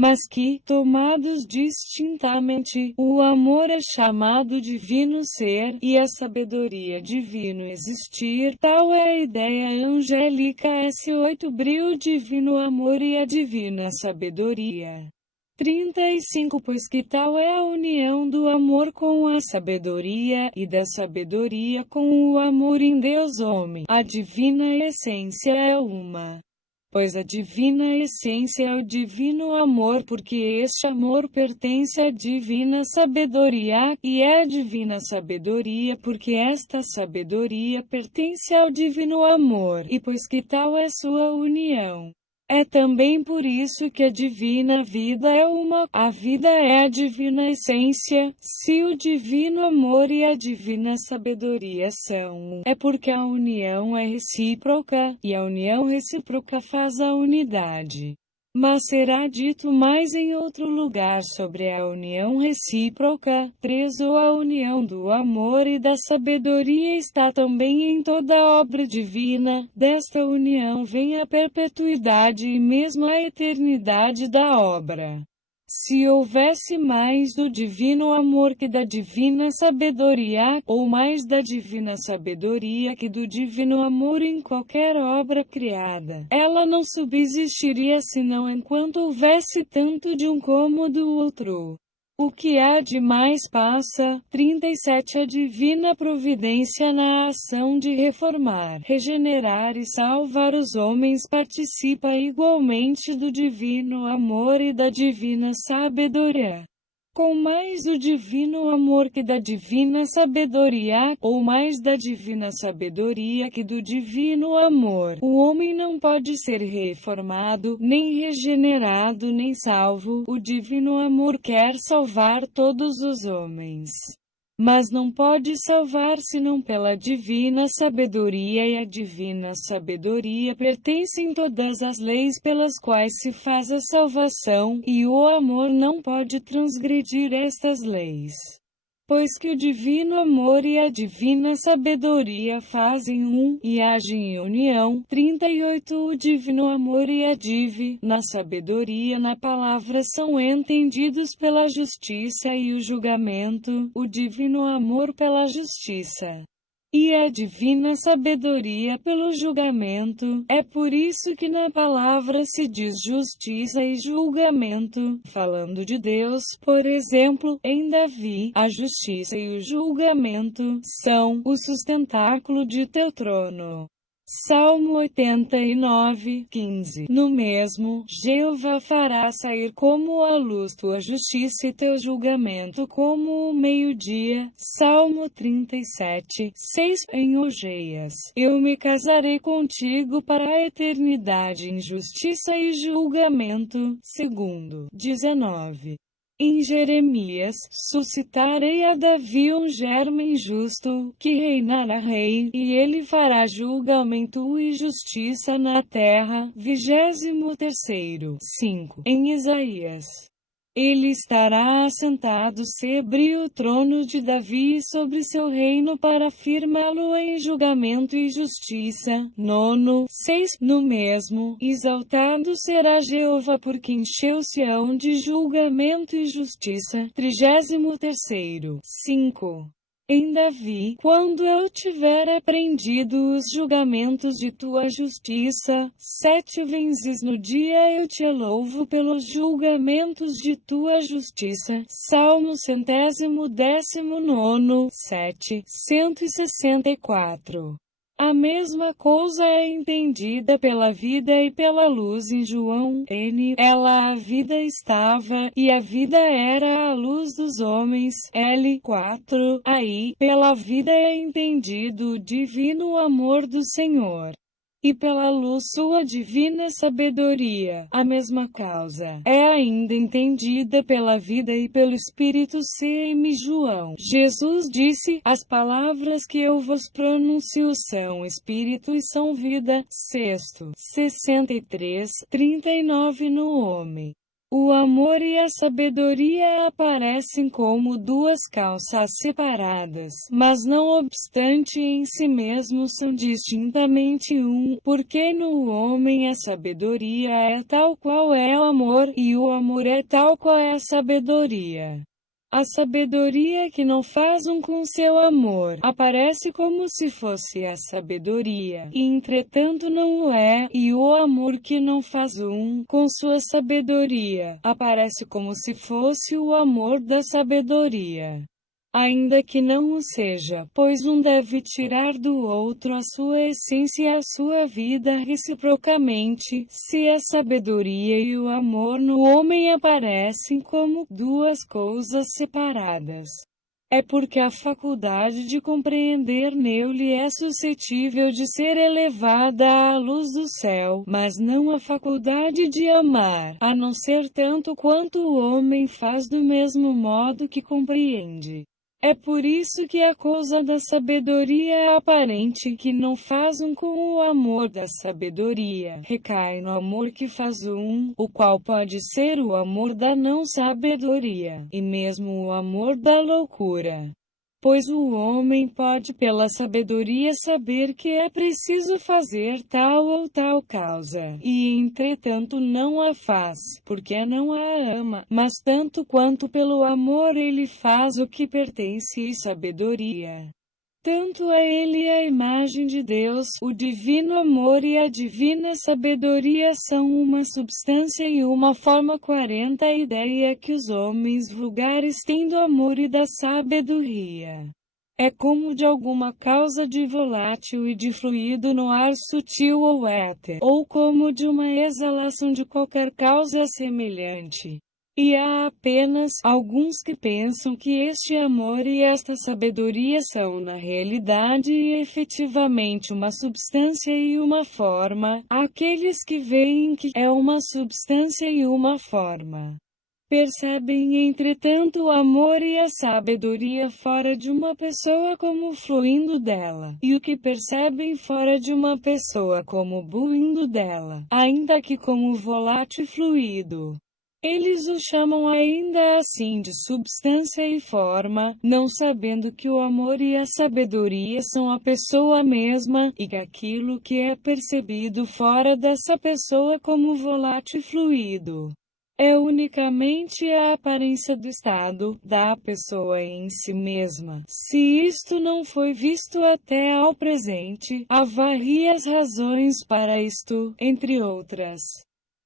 Mas que, tomados distintamente, o amor é chamado divino ser, e a sabedoria divino existir. Tal é a ideia angélica S8 brilho divino amor e a divina sabedoria. 35 Pois que tal é a união do amor com a sabedoria, e da sabedoria com o amor em Deus homem. A divina essência é uma. Pois a divina essência é o divino amor, porque este amor pertence à divina sabedoria, e é a divina sabedoria porque esta sabedoria pertence ao divino amor, e pois que tal é sua união. É também por isso que a divina vida é uma, a vida é a divina essência. Se o divino amor e a divina sabedoria são um, é porque a união é recíproca, e a união recíproca faz a unidade. Mas será dito mais em outro lugar sobre a união recíproca. 3 Ou a união do amor e da sabedoria está também em toda a obra divina. Desta união vem a perpetuidade e mesmo a eternidade da obra. Se houvesse mais do divino amor que da divina sabedoria, ou mais da divina sabedoria que do divino amor em qualquer obra criada, ela não subsistiria senão enquanto houvesse tanto de um como do outro. O que há de mais passa. 37 A divina providência na ação de reformar, regenerar e salvar os homens participa igualmente do divino amor e da divina sabedoria. Com mais do divino amor que da divina sabedoria, ou mais da divina sabedoria que do divino amor, o homem não pode ser reformado, nem regenerado, nem salvo. O divino amor quer salvar todos os homens, mas não pode salvar senão pela divina sabedoria, e a divina sabedoria pertencem todas as leis pelas quais se faz a salvação, e o amor não pode transgredir estas leis. Pois que o divino amor e a divina sabedoria fazem um, e agem em união. 38 O divino amor e a divina sabedoria na palavra são entendidos pela justiça e o julgamento, o divino amor pela justiça, e a divina sabedoria pelo julgamento. É por isso que na palavra se diz justiça e julgamento, falando de Deus. Por exemplo, em Davi, a justiça e o julgamento são o sustentáculo de teu trono. Salmo 89, 15. No mesmo, Jeová fará sair como a luz tua justiça e teu julgamento como o meio-dia. Salmo 37, 6. Em Ogeias, eu me casarei contigo para a eternidade em justiça e julgamento. Segundo, 19. Em Jeremias, suscitarei a Davi um germe justo, que reinará rei, e ele fará julgamento e justiça na terra. 23º, 5. Em Isaías, ele estará assentado sobre o trono de Davi e sobre seu reino para firmá-lo em julgamento e justiça. 6. No mesmo, exaltado será Jeová porque encheu Sião de julgamento e justiça. 33º, 5. Em Davi, quando eu tiver aprendido os julgamentos de tua justiça, 7 vezes no dia eu te louvo pelos julgamentos de tua justiça. Salmo 119, 7, 164. A mesma coisa é entendida pela vida e pela luz em João n. Ela a vida estava, e a vida era a luz dos homens. L. 4. Aí, pela vida é entendido o divino amor do Senhor. E pela luz sua divina sabedoria, a mesma causa, é ainda entendida pela vida e pelo Espírito cm João. Jesus disse, as palavras que eu vos pronuncio são Espírito e são vida. Sexto, 63, 39 no homem. O amor e a sabedoria aparecem como duas calças separadas, mas não obstante em si mesmos são distintamente um, porque no homem a sabedoria é tal qual é o amor, e o amor é tal qual é a sabedoria. A sabedoria que não faz um com seu amor, aparece como se fosse a sabedoria, e entretanto não o é, e o amor que não faz um com sua sabedoria, aparece como se fosse o amor da sabedoria. Ainda que não o seja, pois um deve tirar do outro a sua essência e a sua vida reciprocamente, se a sabedoria e o amor no homem aparecem como duas coisas separadas. É porque a faculdade de compreender nele é suscetível de ser elevada à luz do céu, mas não a faculdade de amar, a não ser tanto quanto o homem faz do mesmo modo que compreende. É por isso que a coisa da sabedoria é aparente que não faz um com o amor da sabedoria, recai no amor que faz um, o qual pode ser o amor da não sabedoria, e mesmo o amor da loucura. Pois o homem pode pela sabedoria saber que é preciso fazer tal ou tal causa, e entretanto não a faz, porque não a ama, mas tanto quanto pelo amor ele faz o que pertence à sabedoria. Tanto é ele a imagem de Deus, o divino amor e a divina sabedoria são uma substância e uma forma. 40 A ideia que os homens vulgares têm do amor e da sabedoria é como de alguma causa de volátil e de fluido no ar sutil ou éter, ou como de uma exalação de qualquer causa semelhante. E há apenas alguns que pensam que este amor e esta sabedoria são na realidade e efetivamente uma substância e uma forma, aqueles que veem que é uma substância e uma forma. Percebem, entretanto, o amor e a sabedoria fora de uma pessoa como fluindo dela, e o que percebem fora de uma pessoa como buindo dela, ainda que como volátil e fluido. Eles o chamam ainda assim de substância e forma, não sabendo que o amor e a sabedoria são a pessoa mesma, e que aquilo que é percebido fora dessa pessoa como volátil e fluido é unicamente a aparência do estado da pessoa em si mesma. Se isto não foi visto até ao presente, há várias razões para isto, entre outras.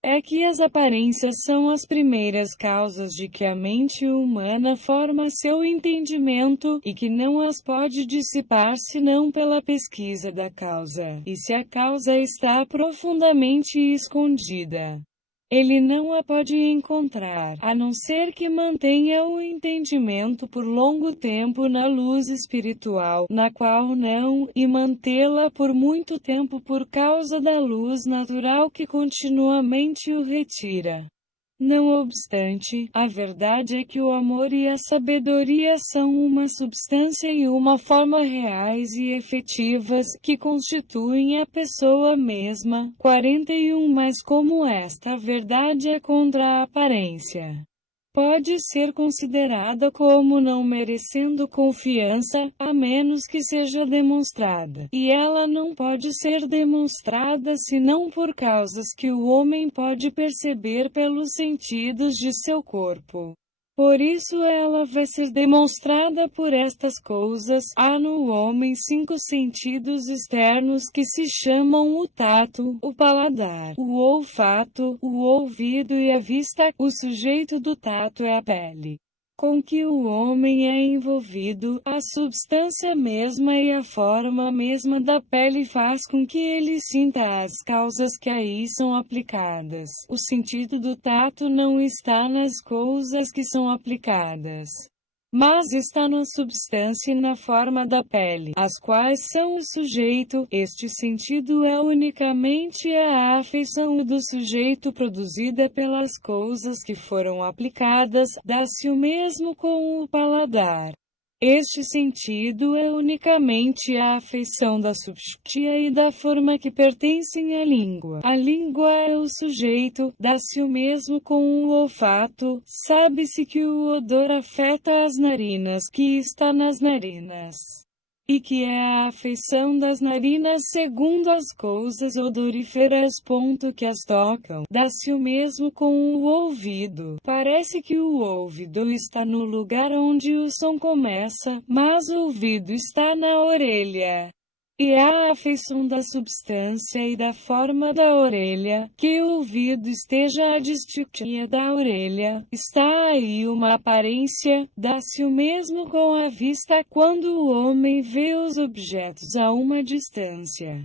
É que as aparências são as primeiras causas de que a mente humana forma seu entendimento, e que não as pode dissipar senão pela pesquisa da causa. E se a causa está profundamente escondida, ele não a pode encontrar, a não ser que mantenha o entendimento por longo tempo na luz espiritual, na qual não, e mantê-la por muito tempo por causa da luz natural que continuamente o retira. Não obstante, a verdade é que o amor e a sabedoria são uma substância e uma forma reais e efetivas, que constituem a pessoa mesma. 41 Mas como esta verdade é contra a aparência, pode ser considerada como não merecendo confiança, a menos que seja demonstrada, e ela não pode ser demonstrada senão por causas que o homem pode perceber pelos sentidos de seu corpo. Por isso ela vai ser demonstrada por estas coisas. Há no homem 5 sentidos externos que se chamam o tato, o paladar, o olfato, o ouvido e a vista. O sujeito do tato é a pele com que o homem é envolvido, a substância mesma e a forma mesma da pele faz com que ele sinta as causas que aí são aplicadas. O sentido do tato não está nas coisas que são aplicadas, mas está na substância e na forma da pele, as quais são o sujeito. Este sentido é unicamente a afeição do sujeito produzida pelas coisas que foram aplicadas, dá-se o mesmo com o paladar. Este sentido é unicamente a afeição da substância e da forma que pertencem à língua. A língua é o sujeito, dá-se o mesmo com o olfato. Sabe-se que o odor afeta as narinas, que está nas narinas, e que é a afeição das narinas segundo as coisas odoríferas. Que as tocam. Dá-se o mesmo com o ouvido. Parece que o ouvido está no lugar onde o som começa, mas o ouvido está na orelha. E há a afeição da substância e da forma da orelha, que o ouvido esteja à distância da orelha. Está aí uma aparência. Dá-se o mesmo com a vista quando o homem vê os objetos a uma distância.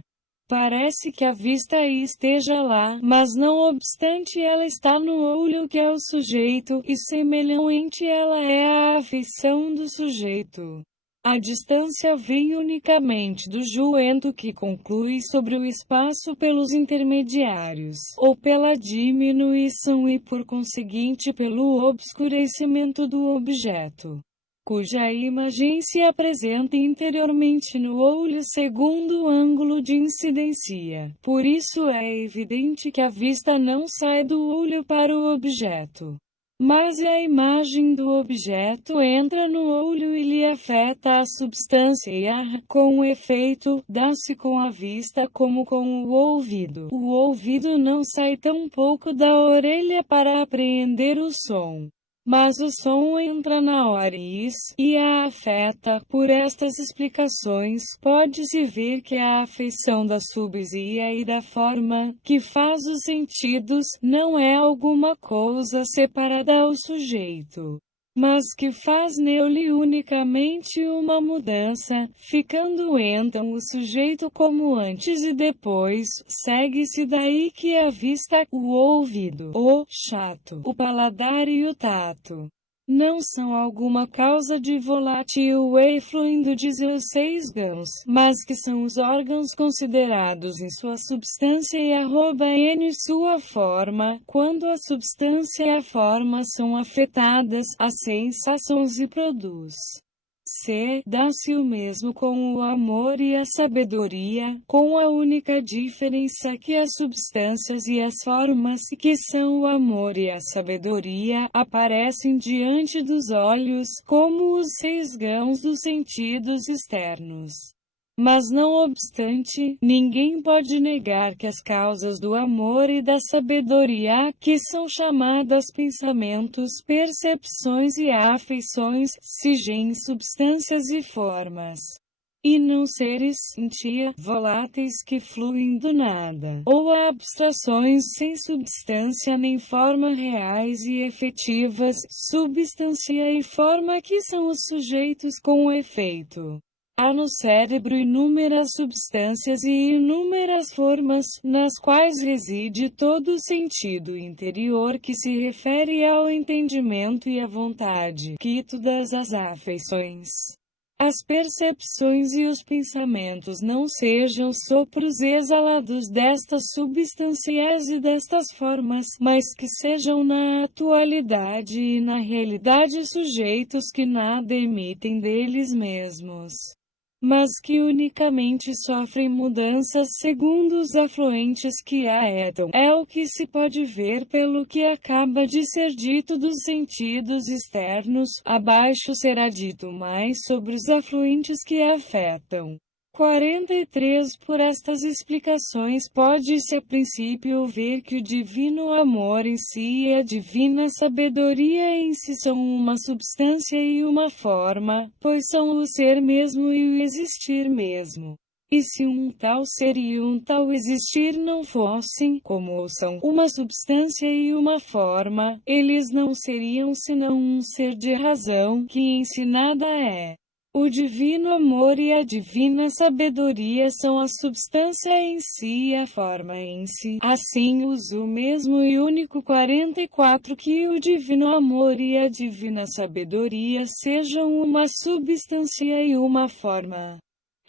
Parece que a vista esteja lá, mas não obstante ela está no olho que é o sujeito, e semelhante ela é a afeição do sujeito. A distância vem unicamente do jumento que conclui sobre o espaço pelos intermediários, ou pela diminuição e por conseguinte pelo obscurecimento do objeto, cuja imagem se apresenta interiormente no olho segundo o ângulo de incidência. Por isso é evidente que a vista não sai do olho para o objeto, mas a imagem do objeto entra no olho e lhe afeta a substância e com efeito, dá-se com a vista como com o ouvido. O ouvido não sai tão pouco da orelha para apreender o som, mas o som entra na nariz e a afeta. Por estas explicações, pode-se ver que a afeição da substância e da forma, que faz os sentidos, não é alguma coisa separada ao sujeito, mas que faz nele unicamente uma mudança, ficando então o sujeito como antes e depois. Segue-se daí que a vista, o ouvido, o chato, o paladar e o tato não são alguma causa de volátil e fluindo de seus gãos, mas que são os órgãos considerados em sua substância e n sua forma. Quando a substância e a forma são afetadas, a sensação se produz. Dá-se o mesmo com o amor e a sabedoria, com a única diferença que as substâncias e as formas, que são o amor e a sabedoria, aparecem diante dos olhos, como os 6 grãos dos sentidos externos. Mas não obstante, ninguém pode negar que as causas do amor e da sabedoria, que são chamadas pensamentos, percepções e afeições, sigem substâncias e formas, e não seres voláteis que fluem do nada, ou abstrações sem substância nem forma reais e efetivas, substância e forma que são os sujeitos com o efeito. Há no cérebro inúmeras substâncias e inúmeras formas, nas quais reside todo o sentido interior que se refere ao entendimento e à vontade, que todas as afeições, as percepções e os pensamentos não sejam sopros exalados destas substâncias e destas formas, mas que sejam na atualidade e na realidade sujeitos que nada emitem deles mesmos, mas que unicamente sofrem mudanças segundo os afluentes que aetam. É o que se pode ver pelo que acaba de ser dito dos sentidos externos. Abaixo será dito mais sobre os afluentes que afetam. 43. Por estas explicações pode-se a princípio ver que o divino amor em si e a divina sabedoria em si são uma substância e uma forma, pois são o ser mesmo e o existir mesmo. E se um tal ser e um tal existir não fossem, como o são, uma substância e uma forma, eles não seriam senão um ser de razão, que em si nada é. O divino amor e a divina sabedoria são a substância em si e a forma em si. Assim uso mesmo e único 44 que o divino amor e a divina sabedoria sejam uma substância e uma forma.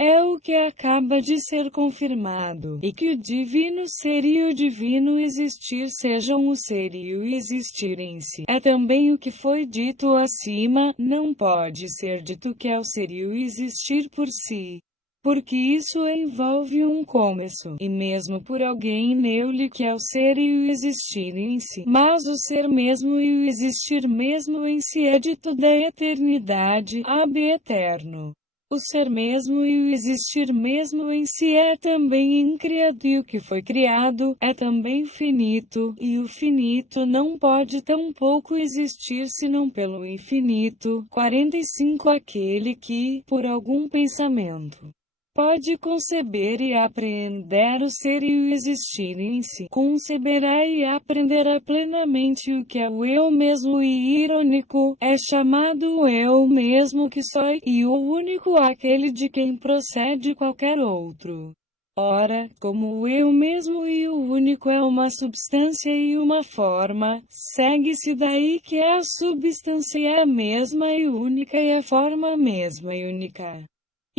É o que acaba de ser confirmado, e que o divino ser e o divino existir sejam o ser e o existir em si. É também o que foi dito acima, não pode ser dito que é o ser e o existir por si. Porque isso envolve um começo, e mesmo por alguém nele que é o ser e o existir em si. Mas o ser mesmo e o existir mesmo em si é de toda a eternidade, ab eterno. O ser mesmo e o existir mesmo em si é também incriado e o que foi criado é também finito, e o finito não pode tampouco existir senão pelo infinito. 45 Aquele que, por algum pensamento, pode conceber e apreender o ser e o existir em si, conceberá e aprenderá plenamente o que é o eu mesmo e irônico, é chamado o eu mesmo que só é, e o único aquele de quem procede qualquer outro. Ora, como o eu mesmo e o único é uma substância e uma forma, segue-se daí que a substância é a mesma e única e a forma mesma e única.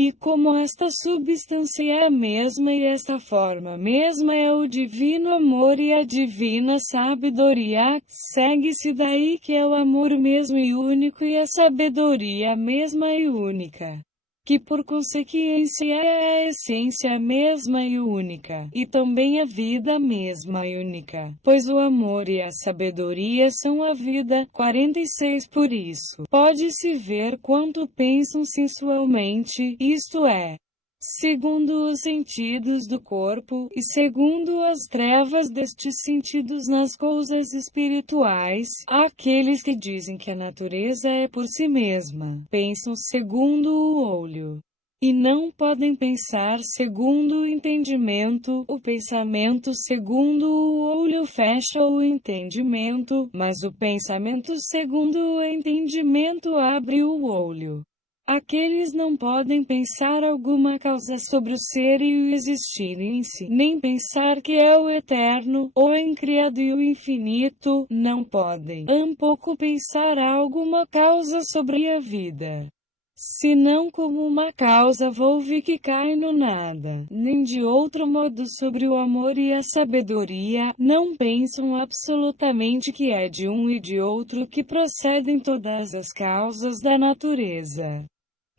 E como esta substância é a mesma e esta forma mesma é o divino amor e a divina sabedoria, segue-se daí que é o amor mesmo e único e a sabedoria mesma e única. Que por consequência é a essência mesma e única, e também a vida mesma e única, pois o amor e a sabedoria são a vida. 46 Por isso, pode-se ver quanto pensam sensualmente, isto é, segundo os sentidos do corpo, e segundo as trevas destes sentidos nas coisas espirituais, aqueles que dizem que a natureza é por si mesma, pensam segundo o olho. E não podem pensar segundo o entendimento, o pensamento segundo o olho fecha o entendimento, mas o pensamento segundo o entendimento abre o olho. Aqueles não podem pensar alguma causa sobre o ser e o existir em si, nem pensar que é o eterno, o incriado e o infinito, não podem, tampouco pensar alguma causa sobre a vida, senão como uma causa volve que cai no nada, nem de outro modo sobre o amor e a sabedoria, não pensam absolutamente que é de um e de outro que procedem todas as causas da natureza.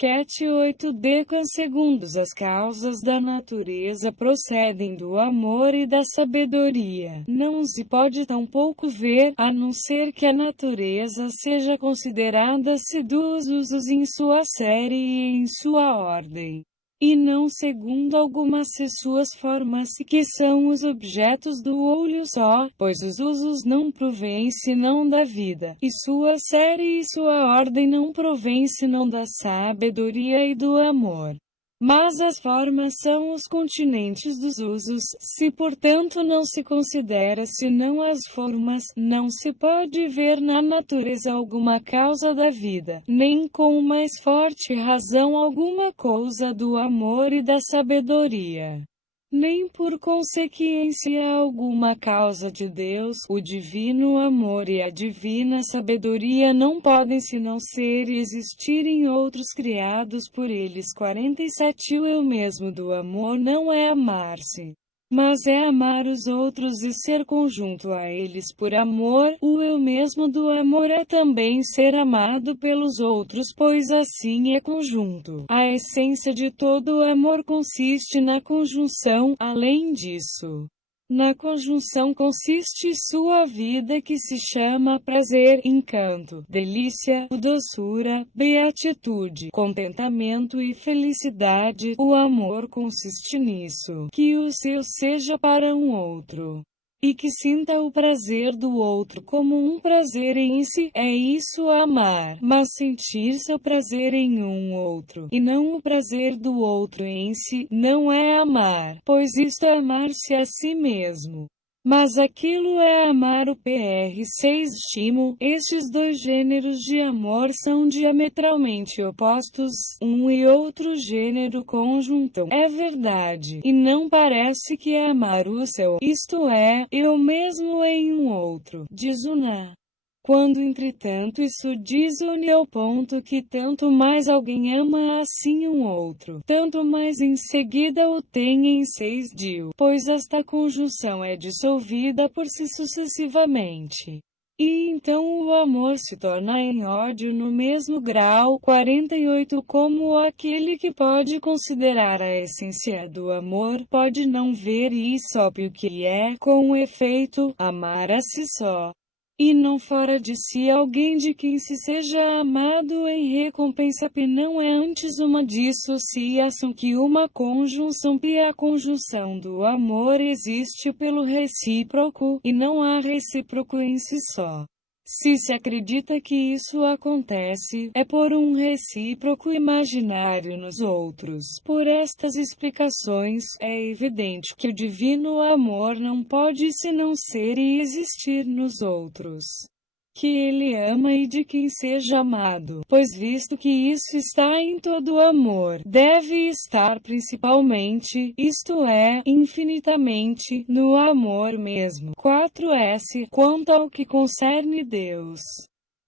Cat 8D segundos as causas da natureza procedem do amor e da sabedoria. Não se pode tampouco ver, a não ser que a natureza seja considerada-se dos usos em sua série e em sua ordem, e não segundo algumas de suas formas, que são os objetos do olho só, pois os usos não provêm senão da vida, e sua série e sua ordem não provêm senão da sabedoria e do amor. Mas as formas são os continentes dos usos, se portanto não se considera senão as formas, não se pode ver na natureza alguma causa da vida, nem com mais forte razão alguma coisa do amor e da sabedoria, nem por consequência alguma causa de Deus. O divino amor e a divina sabedoria não podem senão ser e existir em outros criados por eles. 47 O eu mesmo do amor não é amar-se, mas é amar os outros e ser conjunto a eles por amor. O eu mesmo do amor é também ser amado pelos outros, pois assim é conjunto. A essência de todo o amor consiste na conjunção. Além disso, Na conjunção consiste sua vida que se chama prazer, encanto, delícia, doçura, beatitude, contentamento e felicidade. O amor consiste nisso, que o seu seja para um outro, e que sinta o prazer do outro como um prazer em si. É isso amar, mas sentir seu prazer em um outro, e não o prazer do outro em si, não é amar, pois isto é amar-se a si mesmo. Mas aquilo é amar o Pr6 estimo. Estes dois gêneros de amor são diametralmente opostos, um e outro gênero conjuntam. É verdade, e não parece que é amar o seu, isto é, eu mesmo em um outro, desuna. Quando entretanto isso desune ao ponto que tanto mais alguém ama assim um outro, tanto mais em seguida o tem em 6 pois esta conjunção é dissolvida por si sucessivamente. E então o amor se torna em ódio no mesmo grau. 48 Como aquele que pode considerar a essência do amor, pode não ver isso óbvio que é, com efeito, amar a si só, e não fora de si alguém de quem se seja amado em recompensa, e não é antes uma dissociação que uma conjunção, e a conjunção do amor existe pelo recíproco, e não há recíproco em si só. Se se acredita que isso acontece, é por um recíproco imaginário nos outros. Por estas explicações, é evidente que o divino amor não pode senão ser e existir nos outros, que ele ama e de quem seja amado, pois visto que isso está em todo amor, deve estar principalmente, isto é, infinitamente, no amor mesmo. 4s Quanto ao que concerne Deus,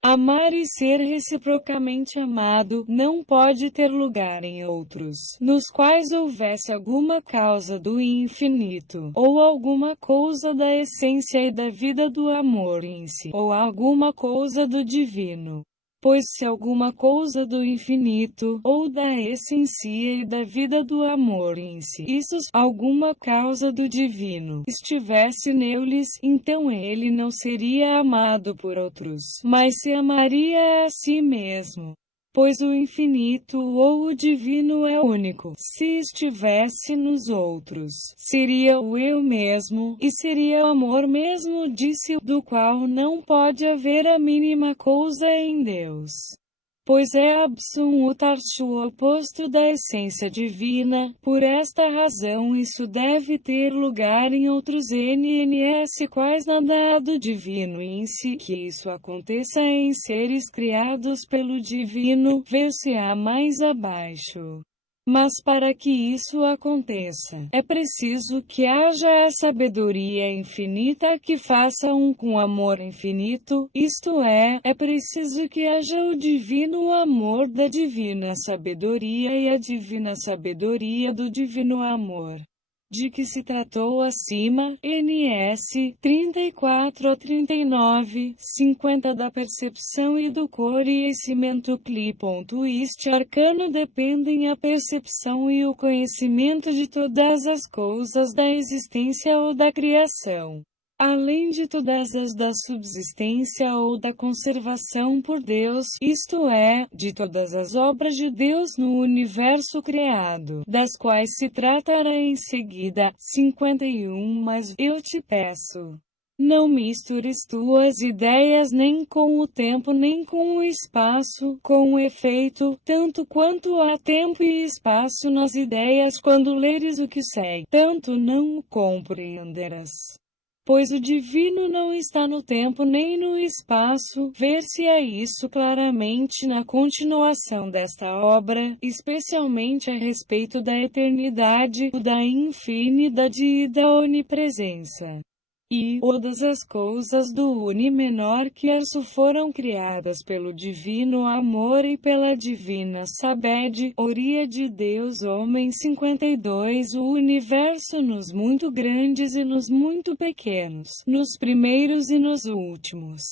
amar e ser reciprocamente amado não pode ter lugar em outros, nos quais houvesse alguma causa do infinito, ou alguma coisa da essência e da vida do amor em si, ou alguma coisa do divino. Pois se alguma coisa do infinito, ou da essência e da vida do amor em si, isso, alguma causa do divino, estivesse neles, então ele não seria amado por outros, mas se amaria a si mesmo. Pois o infinito ou o divino é único. Se estivesse nos outros, seria o eu mesmo, e seria o amor mesmo de si, do qual não pode haver a mínima coisa em Deus. Pois é absolutamente o oposto da essência divina. Por esta razão isso deve ter lugar em outros NNS quais nada há do divino em si, que isso aconteça em seres criados pelo divino, ver-se á mais abaixo. Mas para que isso aconteça, é preciso que haja a sabedoria infinita que faça um com amor infinito, isto é preciso que haja o divino amor da divina sabedoria e a divina sabedoria do divino amor. De que se tratou acima, NS 34 a 39, 50 da percepção e do conhecimento. Este arcano dependem a percepção e o conhecimento de todas as coisas da existência ou da criação, além de todas as da subsistência ou da conservação por Deus, isto é, de todas as obras de Deus no universo criado, das quais se tratará em seguida. 51 Mas eu te peço, não mistures tuas ideias nem com o tempo nem com o espaço, com efeito, tanto quanto há tempo e espaço nas ideias quando leres o que segue, tanto não o compreenderás. Pois o divino não está no tempo nem no espaço, ver-se-á isso claramente na continuação desta obra, especialmente a respeito da eternidade, da infinidade e da onipresença. E todas as coisas do unimenor-universo foram criadas pelo divino amor e pela divina sabedoria de Deus homem. 52 O universo nos muito grandes e nos muito pequenos, nos primeiros e nos últimos,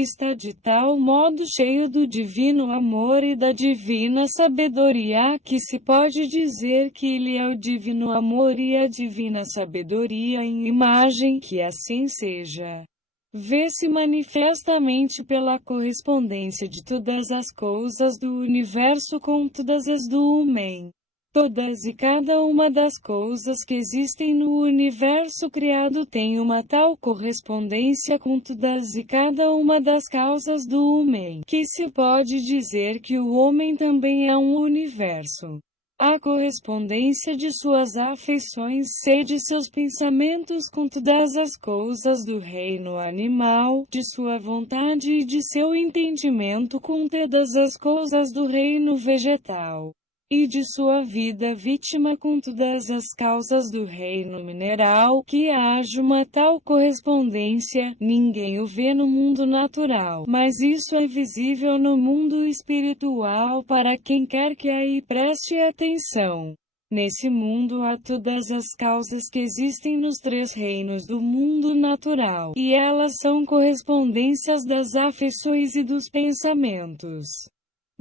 está de tal modo cheio do divino amor e da divina sabedoria que se pode dizer que ele é o divino amor e a divina sabedoria em imagem, que assim seja. Vê-se manifestamente pela correspondência de todas as coisas do universo com todas as do homem. Todas e cada uma das coisas que existem no universo criado tem uma tal correspondência com todas e cada uma das causas do homem, que se pode dizer que o homem também é um universo. A correspondência de suas afeições e de seus pensamentos com todas as coisas do reino animal, de sua vontade e de seu entendimento com todas as coisas do reino vegetal, e de sua vida vítima com todas as causas do reino mineral, que haja uma tal correspondência, ninguém o vê no mundo natural, mas isso é visível no mundo espiritual para quem quer que aí preste atenção. Nesse mundo há todas as causas que existem nos três reinos do mundo natural, e elas são correspondências das afeições e dos pensamentos.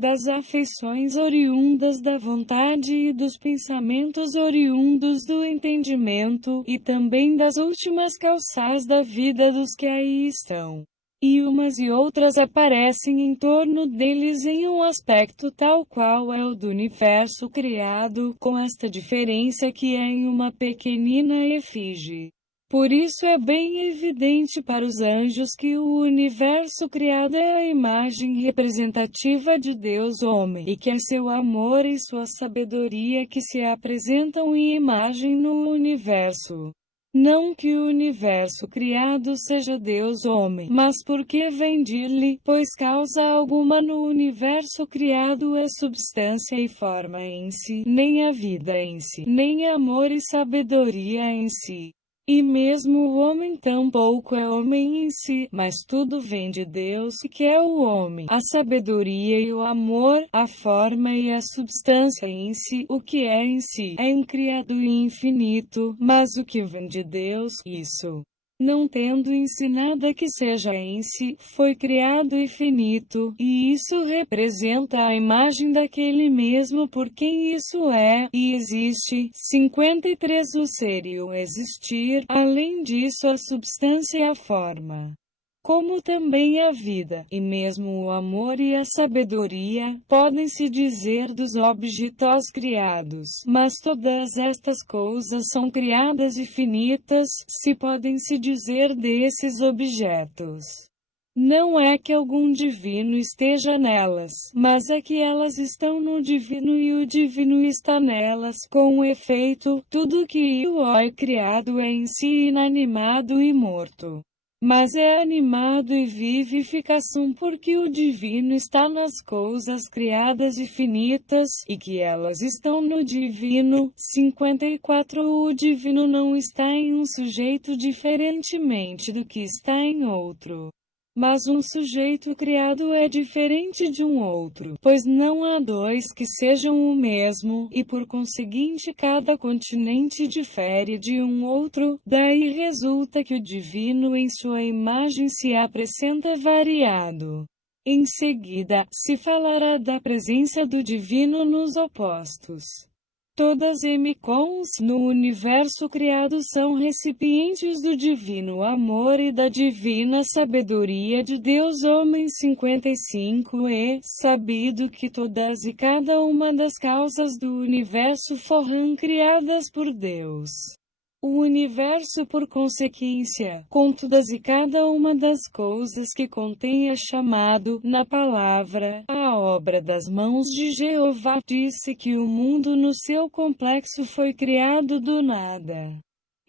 Das afeições oriundas da vontade e dos pensamentos oriundos do entendimento, e também das últimas causas da vida dos que aí estão. E umas e outras aparecem em torno deles em um aspecto tal qual é o do universo criado, com esta diferença que é em uma pequenina efígie. Por isso é bem evidente para os anjos que o universo criado é a imagem representativa de Deus homem, e que é seu amor e sua sabedoria que se apresentam em imagem no universo. Não que o universo criado seja Deus homem, mas porque vem dele, pois causa alguma no universo criado é substância e forma em si, nem a vida em si, nem amor e sabedoria em si. E mesmo o homem tampouco é homem em si, mas tudo vem de Deus, que é o homem, a sabedoria e o amor, a forma e a substância em si, o que é em si, é incriado e infinito, mas o que vem de Deus, isso, não tendo em si nada que seja em si, foi criado e finito, e isso representa a imagem daquele mesmo por quem isso é, e existe. 53 O ser e o existir, além disso a substância e a forma, como também a vida, e mesmo o amor e a sabedoria, podem-se dizer dos objetos criados, mas todas estas coisas são criadas e finitas, se podem-se dizer desses objetos. Não é que algum divino esteja nelas, mas é que elas estão no divino e o divino está nelas. Com efeito, tudo que é criado é em si inanimado e morto. Mas é animado e vivificação porque o divino está nas coisas criadas e finitas, e que elas estão no divino. 54 O divino não está em um sujeito diferentemente do que está em outro. Mas um sujeito criado é diferente de um outro, pois não há dois que sejam o mesmo, e por conseguinte cada continente difere de um outro, daí resulta que o divino em sua imagem se apresenta variado. Em seguida, se falará da presença do divino nos opostos. Todas M-cons no universo criado são recipientes do divino amor e da divina sabedoria de Deus homem. 55 E sabido que todas e cada uma das causas do universo foram criadas por Deus. O universo por consequência, com todas e cada uma das coisas que contém é chamado, na palavra, a obra das mãos de Jeová. Disse que o mundo no seu complexo foi criado do nada.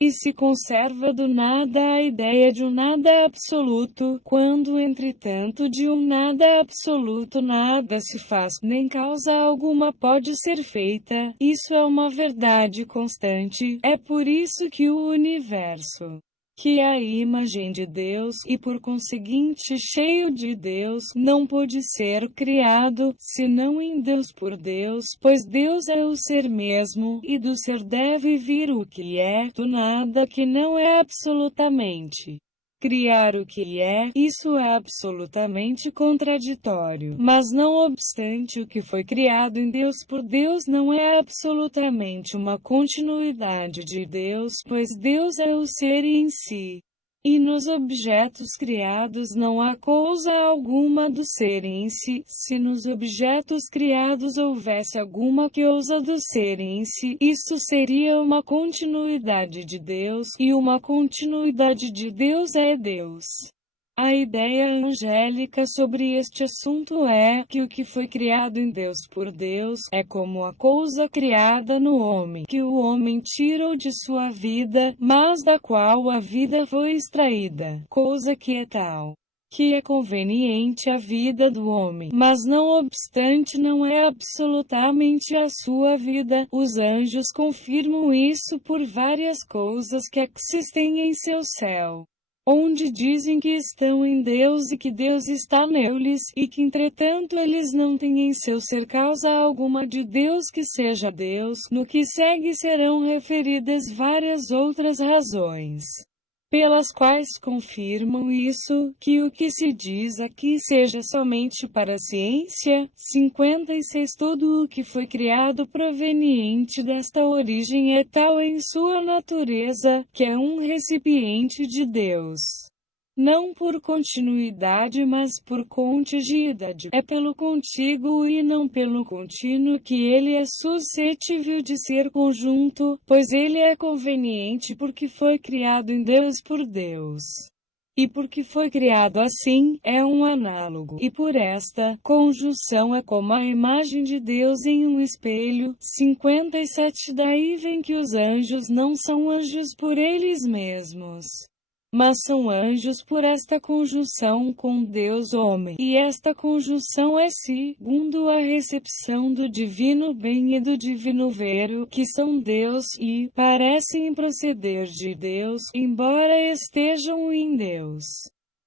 E se conserva do nada a ideia de um nada absoluto, quando entretanto de um nada absoluto nada se faz, nem causa alguma pode ser feita, isso é uma verdade constante, é por isso que o universo, que é a imagem de Deus, e por conseguinte cheio de Deus, não pôde ser criado, senão em Deus por Deus, pois Deus é o ser mesmo, e do ser deve vir o que é, do nada que não é absolutamente. criar o que é, isso é absolutamente contraditório. Mas não obstante, o que foi criado em Deus por Deus não é absolutamente uma continuidade de Deus, pois Deus é o ser em si. E nos objetos criados não há coisa alguma do ser em si. Se nos objetos criados houvesse alguma coisa do ser em si, isso seria uma continuidade de Deus, e uma continuidade de Deus é Deus. A ideia angélica sobre este assunto é que o que foi criado em Deus por Deus é como a coisa criada no homem, que o homem tirou de sua vida, mas da qual a vida foi extraída, coisa que é tal, que é conveniente à vida do homem, mas não obstante não é absolutamente a sua vida. Os anjos confirmam isso por várias coisas que existem em seu céu, onde dizem que estão em Deus e que Deus está neles, e que entretanto eles não têm em seu ser causa alguma de Deus que seja Deus. No que segue serão referidas várias outras razões pelas quais confirmam isso, que o que se diz aqui seja somente para a ciência. 56 Tudo o que foi criado proveniente desta origem é tal em sua natureza, que é um recipiente de Deus. Não por continuidade mas por contiguidade. É pelo contíguo e não pelo contínuo que ele é suscetível de ser conjunto, pois ele é conveniente porque foi criado em Deus por Deus. E porque foi criado assim, é um análogo. E por esta conjunção é como a imagem de Deus em um espelho. 57 Daí vem que os anjos não são anjos por eles mesmos, mas são anjos por esta conjunção com Deus homem. E esta conjunção é segundo a recepção do divino bem e do divino ver, que são Deus e parecem proceder de Deus, embora estejam em Deus.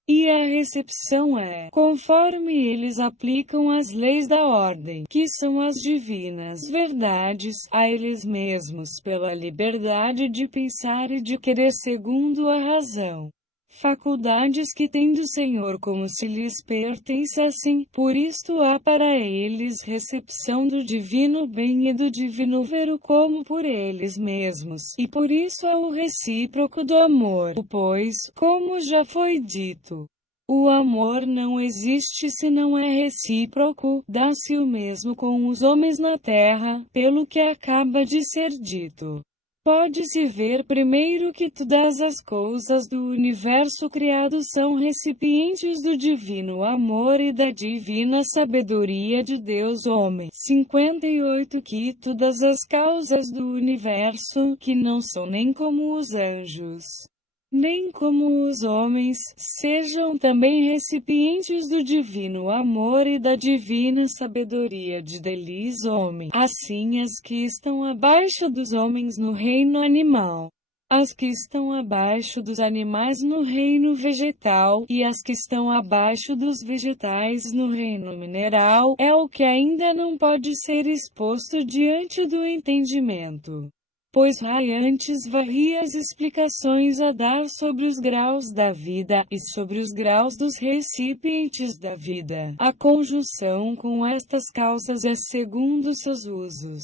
E a recepção é, conforme eles aplicam as leis da ordem, que são as divinas verdades, a eles mesmos pela liberdade de pensar e de querer segundo a razão. Faculdades que têm do Senhor como se lhes pertencessem, por isto há para eles recepção do divino bem e do divino ver como por eles mesmos, e por isso é o recíproco do amor, pois, como já foi dito, o amor não existe se não é recíproco. Dá-se o mesmo com os homens na terra, pelo que acaba de ser dito. Pode-se ver primeiro que todas as coisas do universo criado são recipientes do divino amor e da divina sabedoria de Deus homem. 58 Que todas as causas do universo, que não são nem como os anjos, nem como os homens, sejam também recipientes do divino amor e da divina sabedoria de Deus homem. Assim as que estão abaixo dos homens no reino animal, as que estão abaixo dos animais no reino vegetal, e as que estão abaixo dos vegetais no reino mineral, é o que ainda não pode ser exposto diante do entendimento, pois antes várias explicações a dar sobre os graus da vida, e sobre os graus dos recipientes da vida. A conjunção com estas causas é segundo seus usos,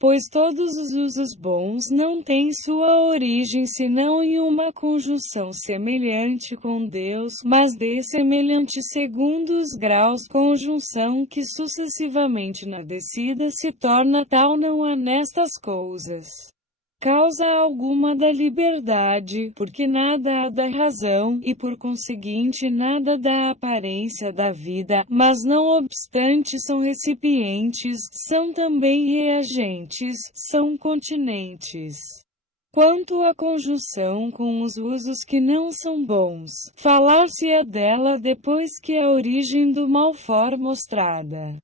pois todos os usos bons não têm sua origem senão em uma conjunção semelhante com Deus, mas dessemelhante segundo os graus, conjunção que sucessivamente na descida se torna tal. Não há nestas coisas causa alguma da liberdade, porque nada há da razão, e por conseguinte nada da aparência da vida, mas não obstante são recipientes, são também reagentes, são continentes. Quanto à conjunção com os usos que não são bons, falar-se-á dela depois que a origem do mal for mostrada.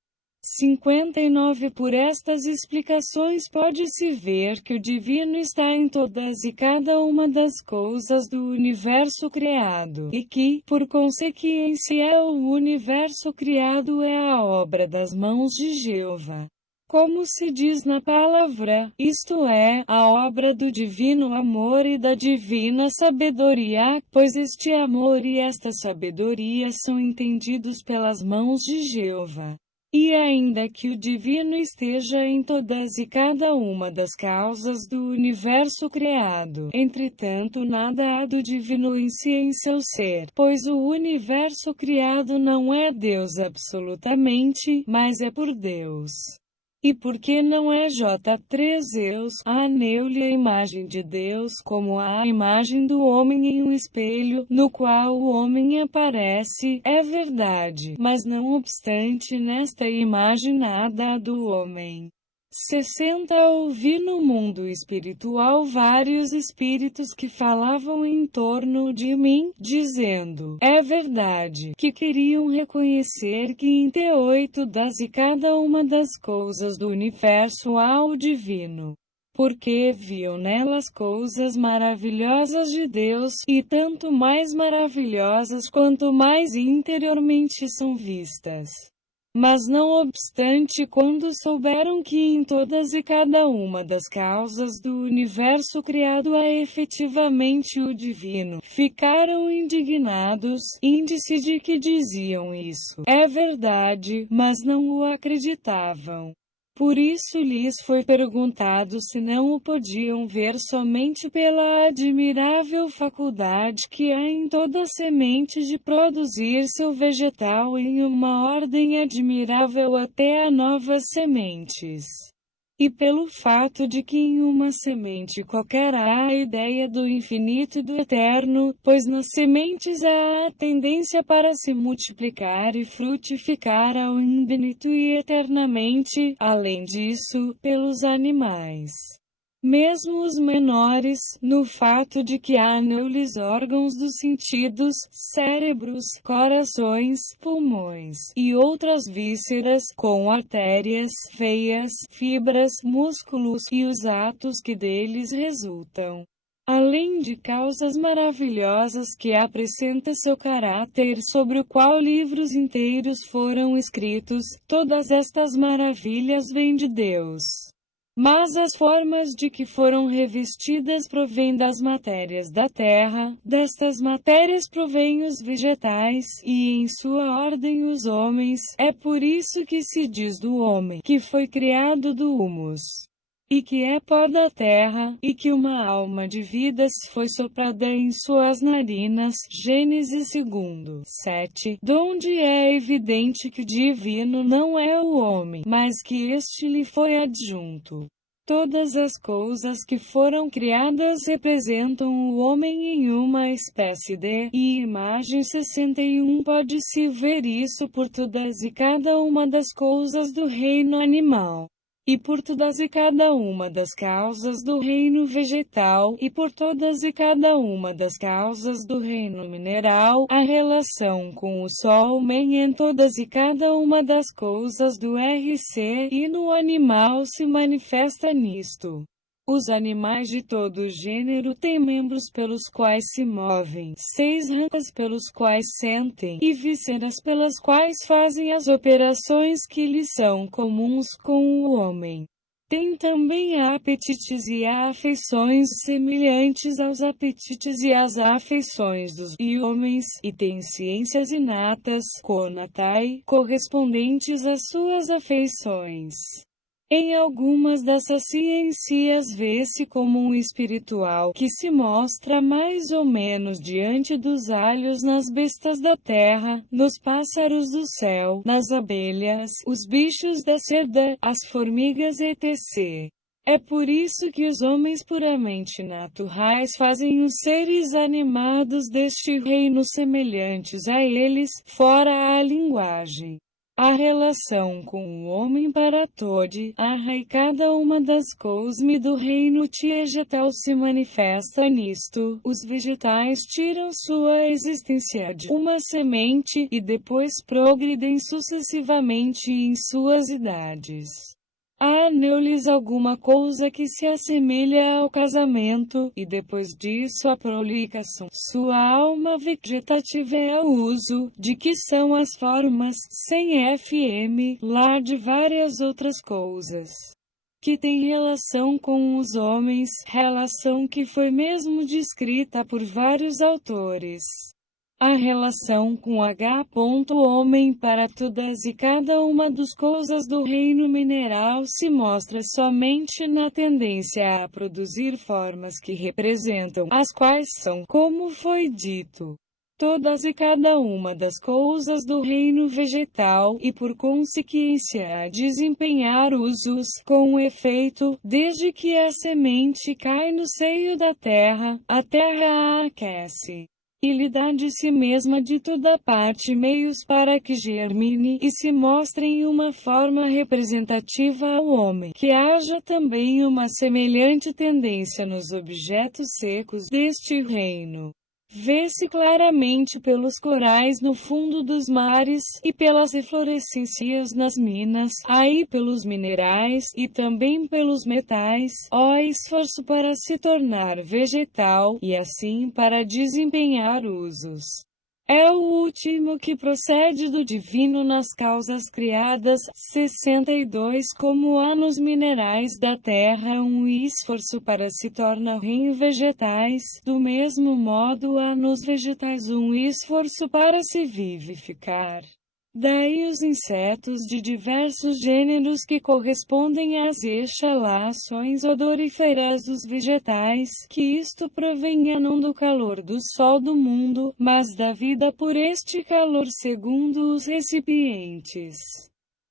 59 Por estas explicações pode-se ver que o divino está em todas e cada uma das coisas do universo criado, e que, por consequência, o universo criado é a obra das mãos de Jeová. como se diz na palavra, isto é, a obra do divino amor e da divina sabedoria, pois este amor e esta sabedoria são entendidos pelas mãos de Jeová. E ainda que o divino esteja em todas e cada uma das causas do universo criado, entretanto nada há do divino em si em seu ser, pois o universo criado não é Deus absolutamente, mas é por Deus. E porque não é J3 Deus, há nele a imagem de Deus como a imagem do homem em um espelho, no qual o homem aparece, é verdade, mas não obstante nesta imagem nada há do homem. 60 Ouvi no mundo espiritual vários espíritos que falavam em torno de mim, dizendo, é verdade, que queriam reconhecer que em T8 das e cada uma das coisas do universo há o divino. Porque viam nelas coisas maravilhosas de Deus, e tanto mais maravilhosas quanto mais interiormente são vistas. Mas não obstante, quando souberam que em todas e cada uma das causas do universo criado há efetivamente o divino, ficaram indignados, índice de que diziam isso. É verdade, mas não o acreditavam. Por isso lhes foi perguntado se não o podiam ver somente pela admirável faculdade que há em toda semente de produzir seu vegetal em uma ordem admirável até a novas sementes. E pelo fato de que em uma semente qualquer há a ideia do infinito e do eterno, pois nas sementes há a tendência para se multiplicar e frutificar ao infinito e eternamente, além disso, pelos animais. Mesmo os menores, no fato de que há neles órgãos dos sentidos, cérebros, corações, pulmões e outras vísceras, com artérias, veias, fibras, músculos e os atos que deles resultam. Além de causas maravilhosas que acrescenta seu caráter sobre o qual livros inteiros foram escritos, todas estas maravilhas vêm de Deus. Mas as formas de que foram revestidas provêm das matérias da terra, destas matérias provêm os vegetais, e em sua ordem os homens, é por isso que se diz do homem, que foi criado do humus, e que é pó da terra, e que uma alma de vida foi soprada em suas narinas, Gênesis 2:7, donde é evidente que o divino não é o homem, mas que este lhe foi adjunto. Todas as coisas que foram criadas representam o homem em uma espécie de imagem 61. Pode-se ver isso por todas e cada uma das coisas do reino animal, e por todas e cada uma das causas do reino vegetal, e por todas e cada uma das causas do reino mineral, a relação com o sol em todas e cada uma das coisas do RC, e no animal se manifesta nisto. Os animais de todo gênero têm membros pelos quais se movem, 6 rancas pelos quais sentem, e vísceras pelas quais fazem as operações que lhes são comuns com o homem. Tem também apetites e afeições semelhantes aos apetites e às afeições dos homens, e tem ciências inatas, conatai, correspondentes às suas afeições. Em algumas dessas ciências vê-se como um espiritual que se mostra mais ou menos diante dos alhos nas bestas da terra, nos pássaros do céu, nas abelhas, os bichos da seda, as formigas etc. É por isso que os homens puramente naturais fazem os seres animados deste reino semelhantes a eles, fora a linguagem. A relação com o homem para todo, e cada uma das coisas do reino vegetal se manifesta nisto. Os vegetais tiram sua existência de uma semente, e depois progridem sucessivamente em suas idades. há neles alguma coisa que se assemelha ao casamento, e depois disso a prolicação. Sua alma vegetativa é o uso, de que são as formas, sem fm, lá de várias outras coisas que tem relação com os homens, relação que foi mesmo descrita por vários autores. A relação com H. Homem para todas e cada uma das coisas do reino mineral se mostra somente na tendência a produzir formas que representam, as quais são, como foi dito, todas e cada uma das coisas do reino vegetal, e por consequência a desempenhar usos, com efeito, desde que a semente cai no seio da terra, a terra a aquece e lhe dá de si mesma de toda parte meios para que germine e se mostre em uma forma representativa ao homem, que haja também uma semelhante tendência nos objetos secos deste reino. Vê-se claramente pelos corais no fundo dos mares, e pelas eflorescências nas minas, aí pelos minerais, e também pelos metais, ó esforço para se tornar vegetal, e assim para desempenhar usos. É o último que procede do divino nas causas criadas. 62 Como há nos minerais da terra um esforço para se tornarem vegetais, do mesmo modo há nos vegetais um esforço para se vivificar. Daí os insetos de diversos gêneros que correspondem às exalações odoríferas dos vegetais, que isto provenha não do calor do sol do mundo, mas da vida por este calor segundo os recipientes.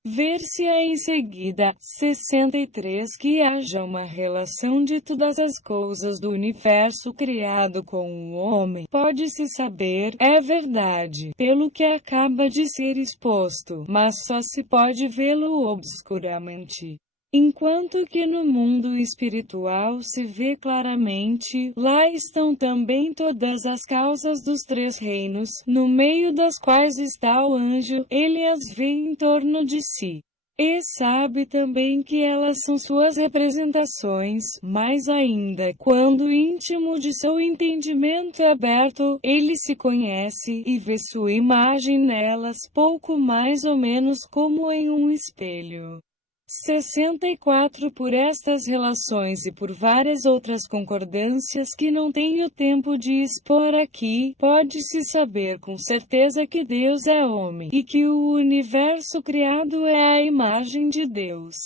Ver-se-á em seguida, 63 que haja uma relação de todas as coisas do universo criado com o homem. Pode-se saber, é verdade, pelo que acaba de ser exposto, mas só se pode vê-lo obscuramente. Enquanto que no mundo espiritual se vê claramente, lá estão também todas as causas dos três reinos, no meio das quais está o anjo, ele as vê em torno de si. E sabe também que elas são suas representações, mais ainda, quando íntimo de seu entendimento é aberto, ele se conhece, e vê sua imagem nelas pouco mais ou menos como em um espelho. 64 Por estas relações e por várias outras concordâncias que não tenho tempo de expor aqui, pode-se saber com certeza que Deus é homem, e que o universo criado é a imagem de Deus.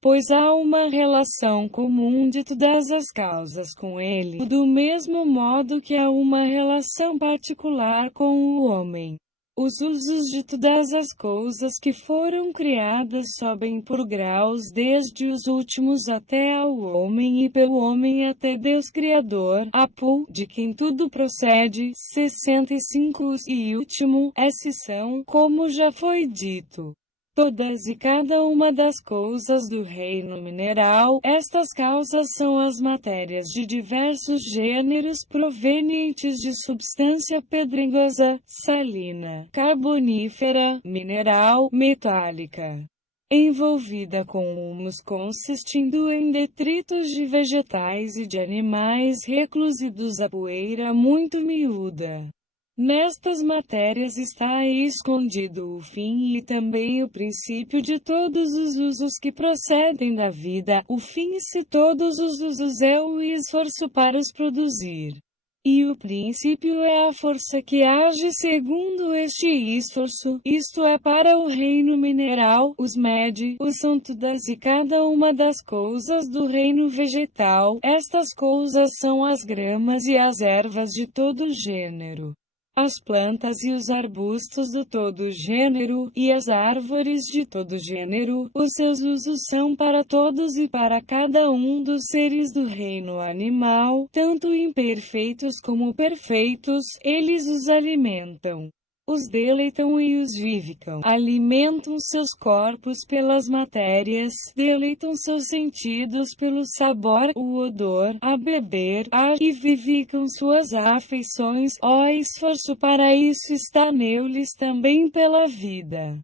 Pois há uma relação comum de todas as causas com ele, do mesmo modo que há uma relação particular com o homem. Os usos de todas as coisas que foram criadas sobem por graus desde os últimos até ao homem e pelo homem até Deus Criador, Apu, de quem tudo procede. 65 E último, esses são, como já foi dito, todas e cada uma das coisas do reino mineral. Estas causas são as matérias de diversos gêneros provenientes de substância pedregosa, salina, carbonífera, mineral, metálica, envolvida com humus consistindo em detritos de vegetais e de animais reclusidos a poeira muito miúda. Nestas matérias está escondido o fim e também o princípio de todos os usos que procedem da vida. O fim, se todos os usos é o esforço para os produzir, e o princípio é a força que age segundo este esforço, isto é para o reino mineral. Os médios são todas e cada uma das coisas do reino vegetal. Estas coisas são as gramas e as ervas de todo gênero, as plantas e os arbustos de todo gênero, e as árvores de todo gênero. Os seus usos são para todos e para cada um dos seres do reino animal, tanto imperfeitos como perfeitos. Eles os alimentam, os deleitam e os vivificam. Alimentam seus corpos pelas matérias, deleitam seus sentidos pelo sabor, o odor, a beber, e vivificam suas afeições. Ó esforço para isso está neles também pela vida.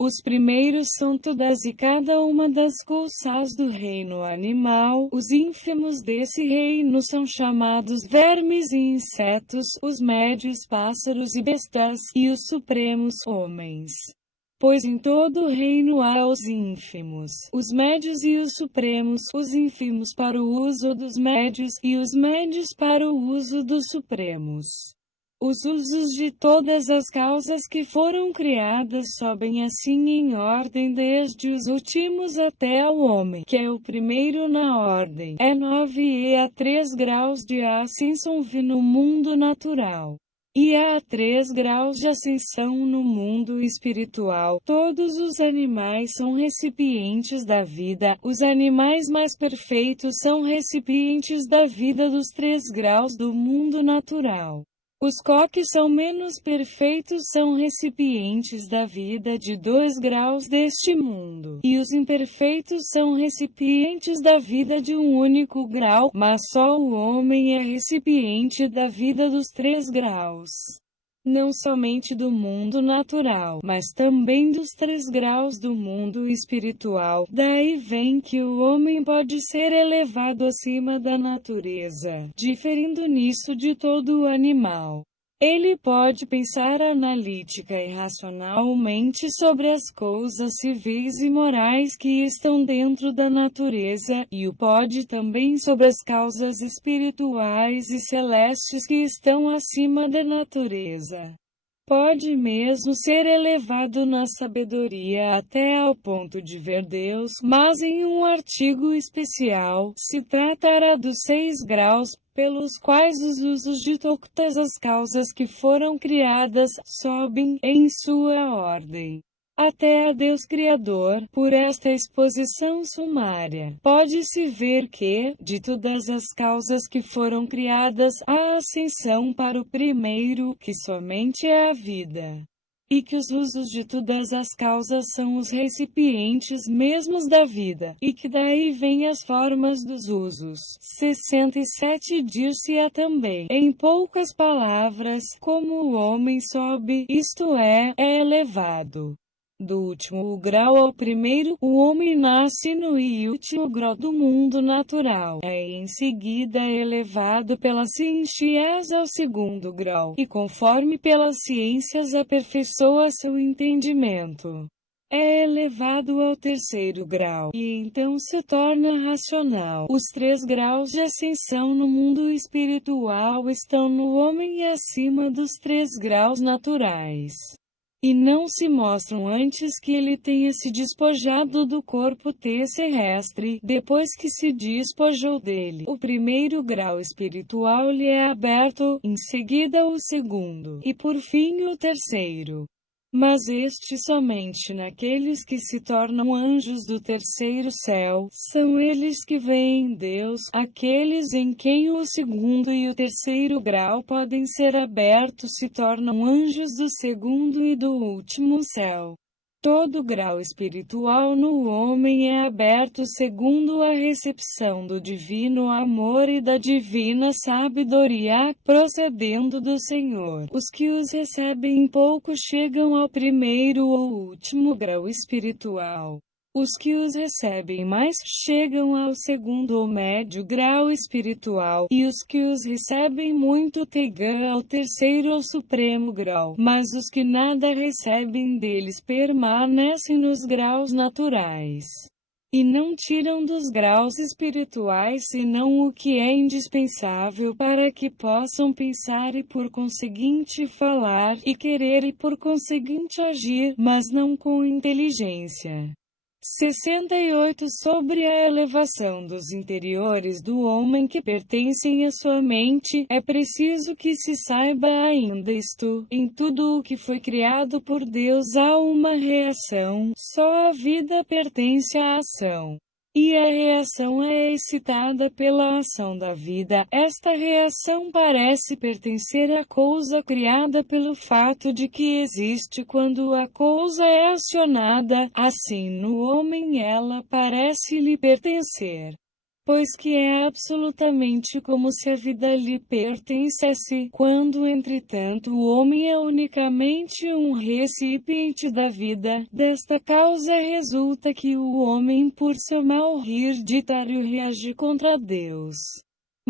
Os primeiros são todas e cada uma das coisas do reino animal. Os ínfimos desse reino são chamados vermes e insetos, os médios pássaros e bestas, e os supremos homens. Pois em todo o reino há os ínfimos, os médios e os supremos, os ínfimos para o uso dos médios, e os médios para o uso dos supremos. Os usos de todas as causas que foram criadas sobem assim em ordem desde os últimos até ao homem, que é o primeiro na ordem. É 9 e há 3 graus de ascensão no mundo natural. E há 3 graus de ascensão no mundo espiritual. Todos os animais são recipientes da vida. Os animais mais perfeitos são recipientes da vida dos 3 graus do mundo natural. Os coques são menos perfeitos são recipientes da vida de 2 graus deste mundo, e os imperfeitos são recipientes da vida de um único grau, mas só o homem é recipiente da vida dos 3 graus. Não somente do mundo natural, mas também dos 3 graus do mundo espiritual. Daí vem que o homem pode ser elevado acima da natureza, diferindo nisso de todo o animal. Ele pode pensar analítica e racionalmente sobre as coisas civis e morais que estão dentro da natureza, e o pode também sobre as causas espirituais e celestes que estão acima da natureza. Pode mesmo ser elevado na sabedoria até ao ponto de ver Deus, mas em um artigo especial, se tratará dos 6 graus, pelos quais os usos de todas as causas que foram criadas, sobem, em sua ordem, até a Deus Criador. Por esta exposição sumária, pode-se ver que, de todas as causas que foram criadas, há ascensão para o primeiro, que somente é a vida. E que os usos de todas as causas são os recipientes mesmos da vida, e que daí vêm as formas dos usos. 67 dir-se-á também, em poucas palavras, como o homem sobe, isto é elevado do último grau ao primeiro, o homem nasce no último grau do mundo natural. É em seguida elevado pelas ciências ao segundo grau, e conforme pelas ciências aperfeiçoa seu entendimento, é elevado ao terceiro grau, e então se torna racional. Os 3 graus de ascensão no mundo espiritual estão no homem acima dos 3 graus naturais, e não se mostram antes que ele tenha se despojado do corpo terrestre. Depois que se despojou dele, o primeiro grau espiritual lhe é aberto, em seguida o segundo, e por fim o terceiro. Mas este somente naqueles que se tornam anjos do terceiro céu, são eles que veem Deus, aqueles em quem o segundo e o terceiro grau podem ser abertos se tornam anjos do segundo e do último céu. Todo grau espiritual no homem é aberto segundo a recepção do divino amor e da divina sabedoria, procedendo do Senhor. Os que os recebem pouco chegam ao primeiro ou último grau espiritual. Os que os recebem mais chegam ao segundo ou médio grau espiritual, e os que os recebem muito chegam ao terceiro ou supremo grau. Mas os que nada recebem deles permanecem nos graus naturais, e não tiram dos graus espirituais senão o que é indispensável para que possam pensar e por conseguinte falar, e querer e por conseguinte agir, mas não com inteligência. 68 Sobre a elevação dos interiores do homem que pertencem à sua mente, é preciso que se saiba ainda isto: em tudo o que foi criado por Deus há uma reação, só a vida pertence à ação. E a reação é excitada pela ação da vida. Esta reação parece pertencer à coisa criada pelo fato de que existe quando a coisa é acionada, assim no homem ela parece lhe pertencer pois que é absolutamente como se a vida lhe pertencesse, quando entretanto o homem é unicamente um recipiente da vida. Desta causa resulta que o homem, por seu mal hereditário, reage contra Deus.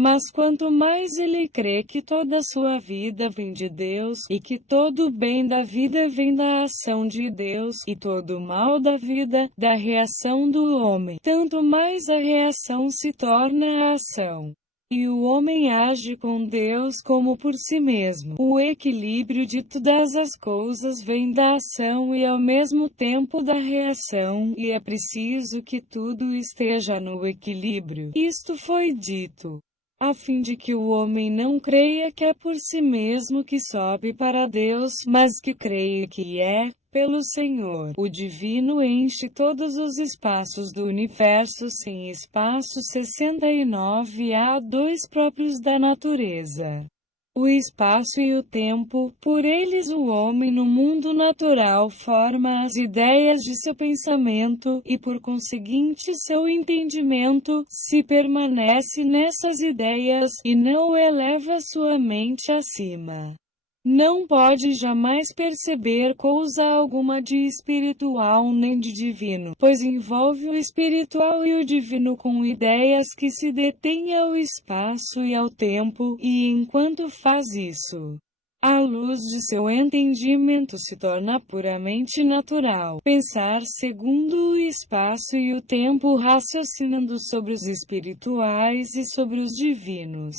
Mas quanto mais ele crê que toda a sua vida vem de Deus, e que todo o bem da vida vem da ação de Deus, e todo o mal da vida, da reação do homem, tanto mais a reação se torna a ação. E o homem age com Deus como por si mesmo. O equilíbrio de todas as coisas vem da ação e ao mesmo tempo da reação, e é preciso que tudo esteja no equilíbrio. Isto foi dito a fim de que o homem não creia que é por si mesmo que sobe para Deus, mas que creia que é, pelo Senhor. O divino enche todos os espaços do universo sem espaço. 69 há dois próprios da natureza: o espaço e o tempo. Por eles o homem no mundo natural forma as ideias de seu pensamento, e por conseguinte seu entendimento, se permanece nessas ideias, e não eleva sua mente acima. Não pode jamais perceber coisa alguma de espiritual nem de divino, pois envolve o espiritual e o divino com ideias que se detêm ao espaço e ao tempo, e enquanto faz isso, a luz de seu entendimento se torna puramente natural. Pensar segundo o espaço e o tempo, raciocinando sobre os espirituais e sobre os divinos.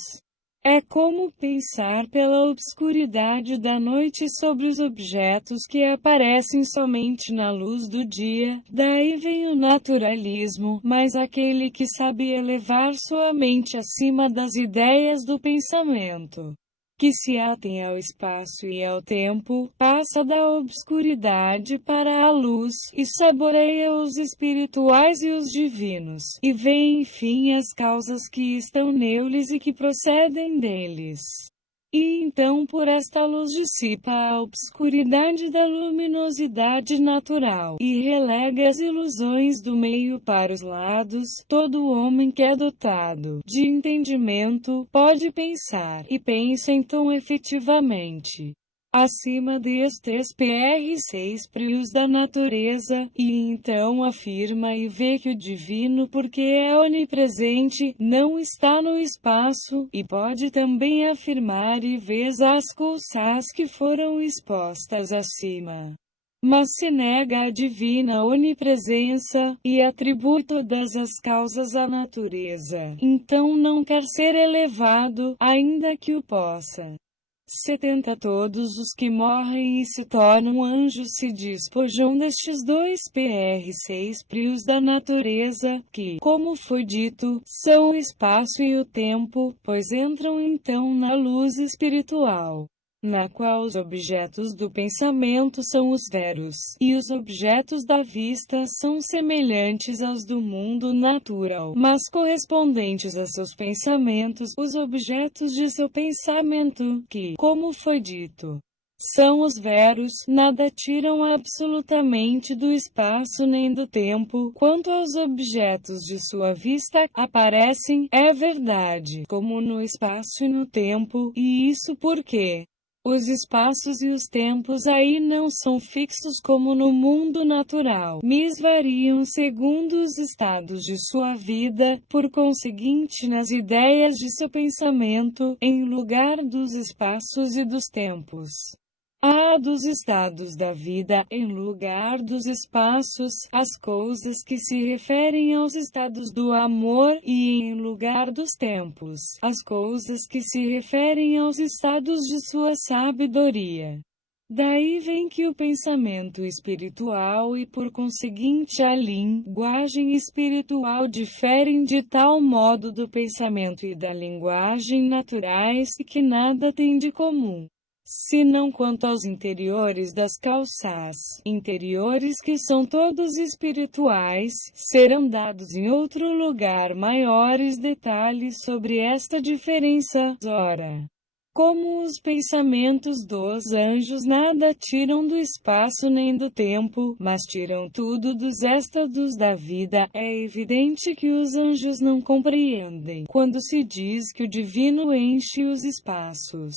É como pensar pela obscuridade da noite sobre os objetos que aparecem somente na luz do dia. Daí vem o naturalismo, mas aquele que sabe elevar sua mente acima das ideias do pensamento, que se atém ao espaço e ao tempo, passa da obscuridade para a luz, e saboreia os espirituais e os divinos, e vê enfim as causas que estão neles e que procedem deles. E então por esta luz dissipa a obscuridade da luminosidade natural, e relega as ilusões do meio para os lados. Todo homem que é dotado de entendimento pode pensar, e pensa então efetivamente acima destes PR6 prios da natureza, e então afirma e vê que o divino, porque é onipresente, não está no espaço, e pode também afirmar e vês as coisas que foram expostas acima. Mas se nega a divina onipresença, e atribui todas as causas à natureza, então não quer ser elevado, ainda que o possa. 70 Todos os que morrem e se tornam anjos se despojam destes dois PR6 prios da natureza, que, como foi dito, são o espaço e o tempo, pois entram então na luz espiritual, na qual os objetos do pensamento são os veros, e os objetos da vista são semelhantes aos do mundo natural, mas correspondentes a seus pensamentos, os objetos de seu pensamento, que, como foi dito, são os veros, nada tiram absolutamente do espaço nem do tempo. Quanto aos objetos de sua vista, aparecem, é verdade, como no espaço e no tempo, e isso porque os espaços e os tempos aí não são fixos como no mundo natural, mas variam segundo os estados de sua vida, por conseguinte nas ideias de seu pensamento, em lugar dos espaços e dos tempos. Há dos estados da vida, em lugar dos espaços, as coisas que se referem aos estados do amor, e em lugar dos tempos, as coisas que se referem aos estados de sua sabedoria. Daí vem que o pensamento espiritual e por conseguinte a linguagem espiritual diferem de tal modo do pensamento e da linguagem naturais, e que nada têm de comum, senão quanto aos interiores das causas, interiores que são todos espirituais. Serão dados em outro lugar maiores detalhes sobre esta diferença. Ora, Como os pensamentos dos anjos nada tiram do espaço nem do tempo, mas tiram tudo dos estados da vida, é evidente que os anjos não compreendem quando se diz que o divino enche os espaços,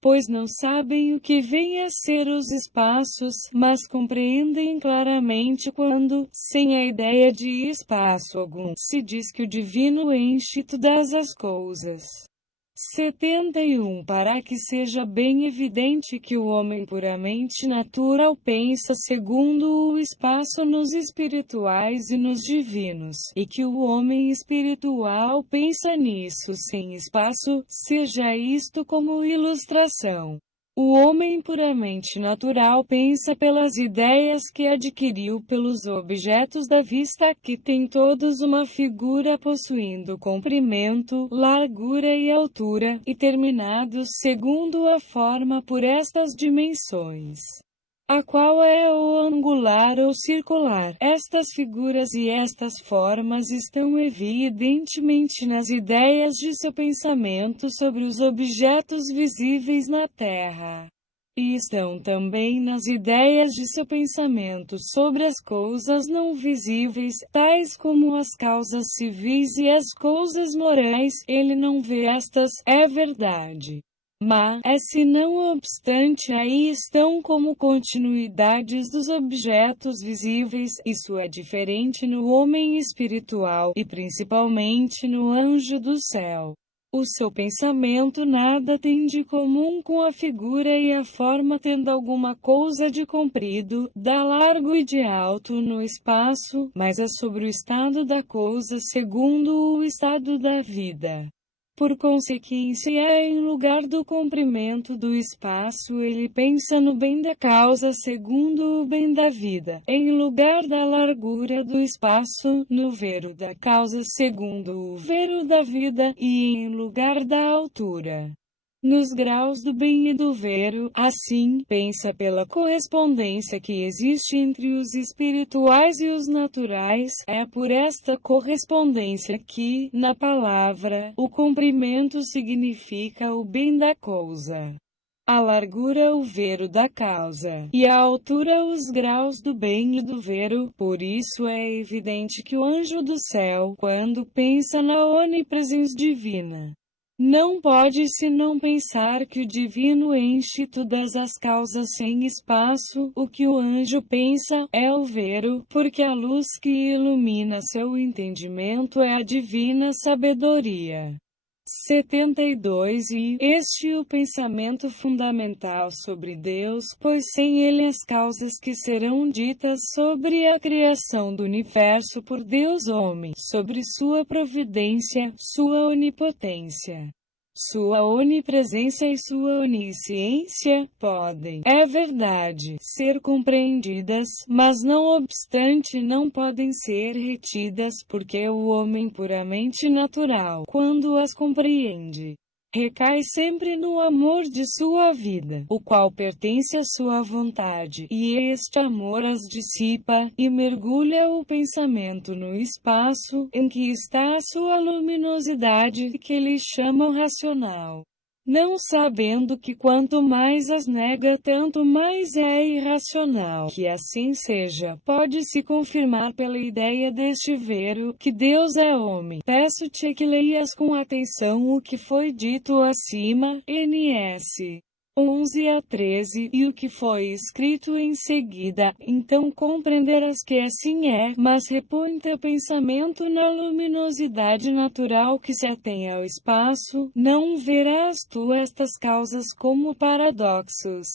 pois não sabem o que vem a ser os espaços, mas compreendem claramente quando, sem a ideia de espaço algum, se diz que o divino enche todas as coisas. 71 Para que seja bem evidente que o homem puramente natural pensa segundo o espaço nos espirituais e nos divinos, e que o homem espiritual pensa nisso sem espaço, seja isto como ilustração. O homem puramente natural pensa pelas ideias que adquiriu pelos objetos da vista, que têm todos uma figura possuindo comprimento, largura e altura, e terminados segundo a forma por estas dimensões, a qual é o angular ou circular. Estas figuras e estas formas estão evidentemente nas ideias de seu pensamento sobre os objetos visíveis na Terra. E estão também nas ideias de seu pensamento sobre as coisas não visíveis, tais como as causas civis e as coisas morais. Ele não vê estas, é verdade. Mas, se não obstante aí estão como continuidades dos objetos visíveis, isso é diferente no homem espiritual, e principalmente no anjo do céu. O seu pensamento nada tem de comum com a figura e a forma, tendo alguma coisa de comprido, da largo e de alto no espaço, mas é sobre o estado da coisa segundo o estado da vida. Por consequência, em lugar do comprimento do espaço, ele pensa no bem da causa segundo o bem da vida. Em lugar da largura do espaço, no vero da causa segundo o vero da vida, e em lugar da altura, nos graus do bem e do vero. Assim, pensa pela correspondência que existe entre os espirituais e os naturais. É por esta correspondência que, na palavra, o comprimento significa o bem da coisa, a largura o vero da causa, e a altura os graus do bem e do vero. Por isso é evidente que o anjo do céu, quando pensa na onipresença divina, não pode senão pensar que o divino enche todas as causas sem espaço. O que o anjo pensa é o vero, porque a luz que ilumina seu entendimento é a divina sabedoria. 72 E este é o pensamento fundamental sobre Deus, pois sem ele as causas que serão ditas sobre a criação do universo por Deus homem, sobre sua providência, sua onipotência, sua onipresença e sua onisciência, podem, é verdade, ser compreendidas, mas não obstante não podem ser retidas, porque o homem puramente natural, quando as compreende, recai sempre no amor de sua vida, o qual pertence à sua vontade, e este amor as dissipa, e mergulha o pensamento no espaço, em que está a sua luminosidade, que eles chamam racional, não sabendo que quanto mais as nega, tanto mais é irracional. Que assim seja, pode-se confirmar pela ideia deste vero, que Deus é homem. Peço-te que leias com atenção o que foi dito acima, ns. 11 a 13, e o que foi escrito em seguida, então compreenderás que assim é, mas repõe teu pensamento na luminosidade natural que se atém ao espaço, não verás tu estas causas como paradoxos.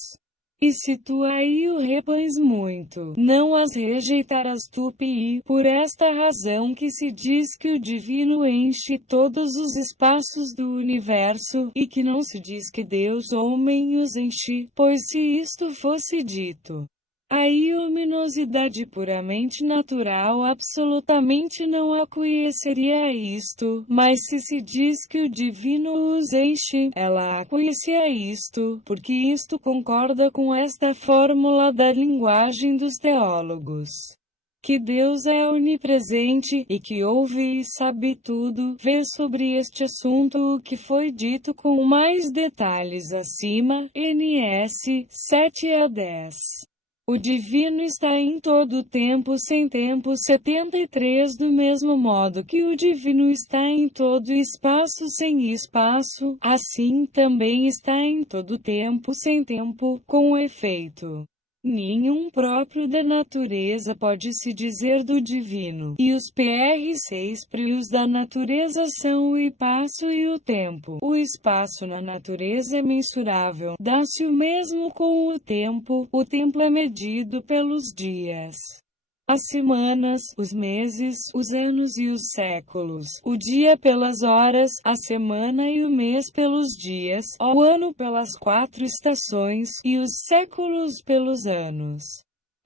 E se tu aí o repões muito, não as rejeitarás tu, e, por esta razão que se diz que o divino enche todos os espaços do universo, e que não se diz que Deus homem os enche, pois se isto fosse dito, aí luminosidade puramente natural absolutamente não aconheceria isto, mas se diz que o divino os enche, ela aconhece isto, porque isto concorda com esta fórmula da linguagem dos teólogos. que Deus é onipresente, e que ouve e sabe tudo. Vê sobre este assunto o que foi dito com mais detalhes acima, NS 7 a 10. O divino está em todo o tempo sem tempo. 73. Do mesmo modo que o divino está em todo espaço sem espaço, assim também está em todo tempo sem tempo, com efeito nenhum próprio da natureza pode se dizer do divino, e os PR6 prios da natureza são o espaço e o tempo. O espaço na natureza é mensurável, dá-se o mesmo com o tempo é medido pelos dias, as semanas, os meses, os anos e os séculos, o dia pelas horas, a semana e o mês pelos dias, o ano pelas 4 estações, e os séculos pelos anos.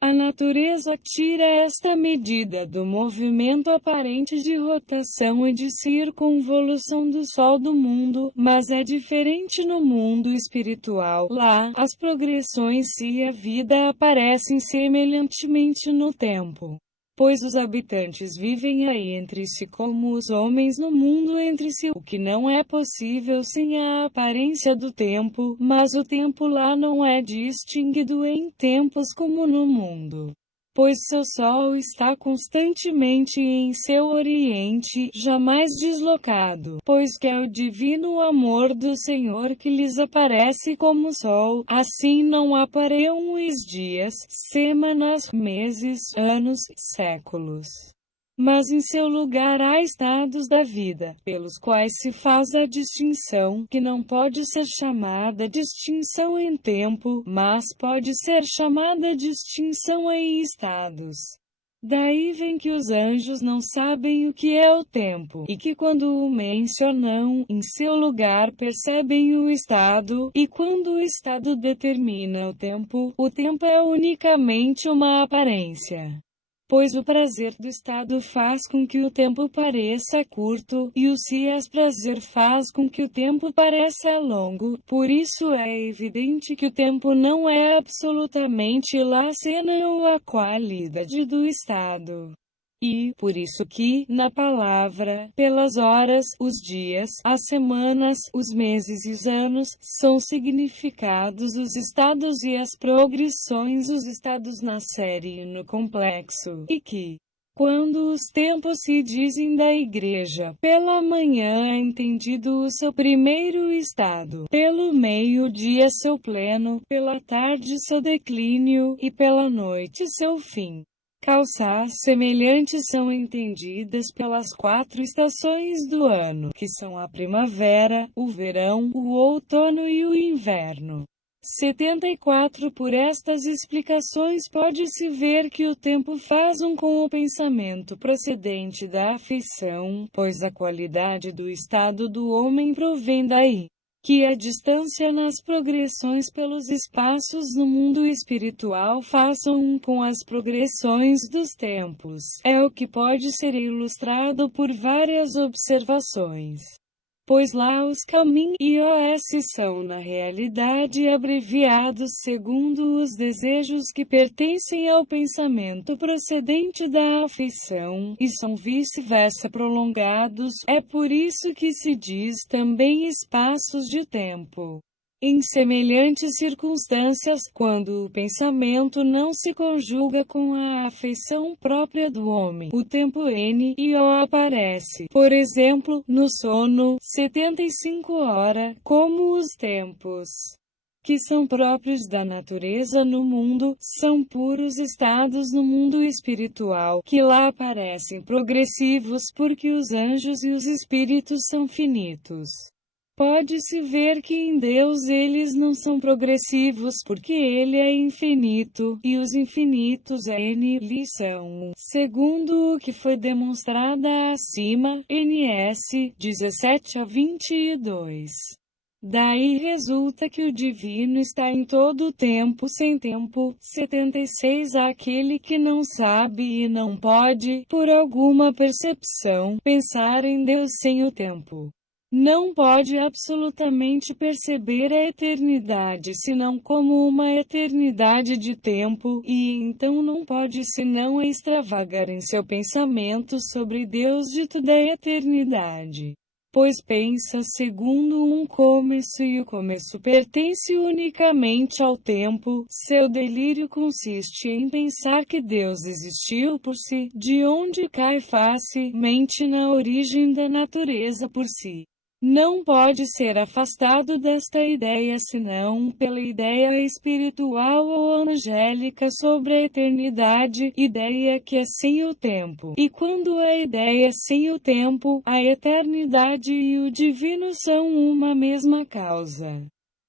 A natureza tira esta medida do movimento aparente de rotação e de circunvolução do Sol do mundo, mas é diferente no mundo espiritual. Lá, as progressões e a vida aparecem semelhantemente no tempo, pois os habitantes vivem aí entre si como os homens no mundo entre si, o que não é possível sem a aparência do tempo, mas o tempo lá não é distinguido em tempos como no mundo, pois seu sol está constantemente em seu oriente, jamais deslocado, pois que é o divino amor do Senhor que lhes aparece como sol. Assim não apareiam os dias, semanas, meses, anos, séculos, mas em seu lugar há estados da vida, pelos quais se faz a distinção, que não pode ser chamada distinção em tempo, mas pode ser chamada distinção em estados. Daí vem que os anjos não sabem o que é o tempo, e que quando o mencionam, em seu lugar percebem o estado, e quando o estado determina o tempo é unicamente uma aparência. Pois o prazer do estado faz com que o tempo pareça curto, e o se prazer faz com que o tempo pareça longo. Por isso é evidente que o tempo não é absolutamente a cena ou a qualidade do estado. E, por isso que, na palavra, pelas horas, os dias, as semanas, os meses e os anos, são significados os estados e as progressões os estados na série e no complexo, e que, quando os tempos se dizem da Igreja, pela manhã é entendido o seu primeiro estado, pelo meio-dia seu pleno, pela tarde seu declínio, e pela noite seu fim. Causas semelhantes são entendidas pelas 4 estações do ano, que são a primavera, o verão, o outono e o inverno. 74. Por estas explicações pode-se ver que o tempo faz com o pensamento procedente da afeição, pois a qualidade do estado do homem provém daí. Que a distância nas progressões pelos espaços no mundo espiritual façam com as progressões dos tempos, é o que pode ser ilustrado por várias observações. Pois lá os caminhos são na realidade abreviados segundo os desejos que pertencem ao pensamento procedente da afeição, e são vice-versa prolongados. É por isso que se diz também espaços de tempo. Em semelhantes circunstâncias, quando o pensamento não se conjuga com a afeição própria do homem, o tempo aparece, por exemplo, no sono, 75 horas, como os tempos que são próprios da natureza no mundo, são puros estados no mundo espiritual, que lá aparecem progressivos porque os anjos e os espíritos são finitos. Pode-se ver que em Deus eles não são progressivos porque Ele é infinito, e os infinitos lhe são, segundo o que foi demonstrado acima, NS 17 a 22. Daí resulta que o divino está em todo o tempo sem tempo. 76. Aquele que não sabe e não pode, por alguma percepção, pensar em Deus sem o tempo, não pode absolutamente perceber a eternidade senão como uma eternidade de tempo, e então não pode senão extravagar em seu pensamento sobre Deus de toda a eternidade. Pois pensa segundo um começo e o começo pertence unicamente ao tempo, seu delírio consiste em pensar que Deus existiu por si, de onde cai facilmente na origem da natureza por si. Não pode ser afastado desta ideia senão pela ideia espiritual ou angélica sobre a eternidade, ideia que é sem o tempo. E quando a ideia é sem o tempo, a eternidade e o divino são uma mesma causa.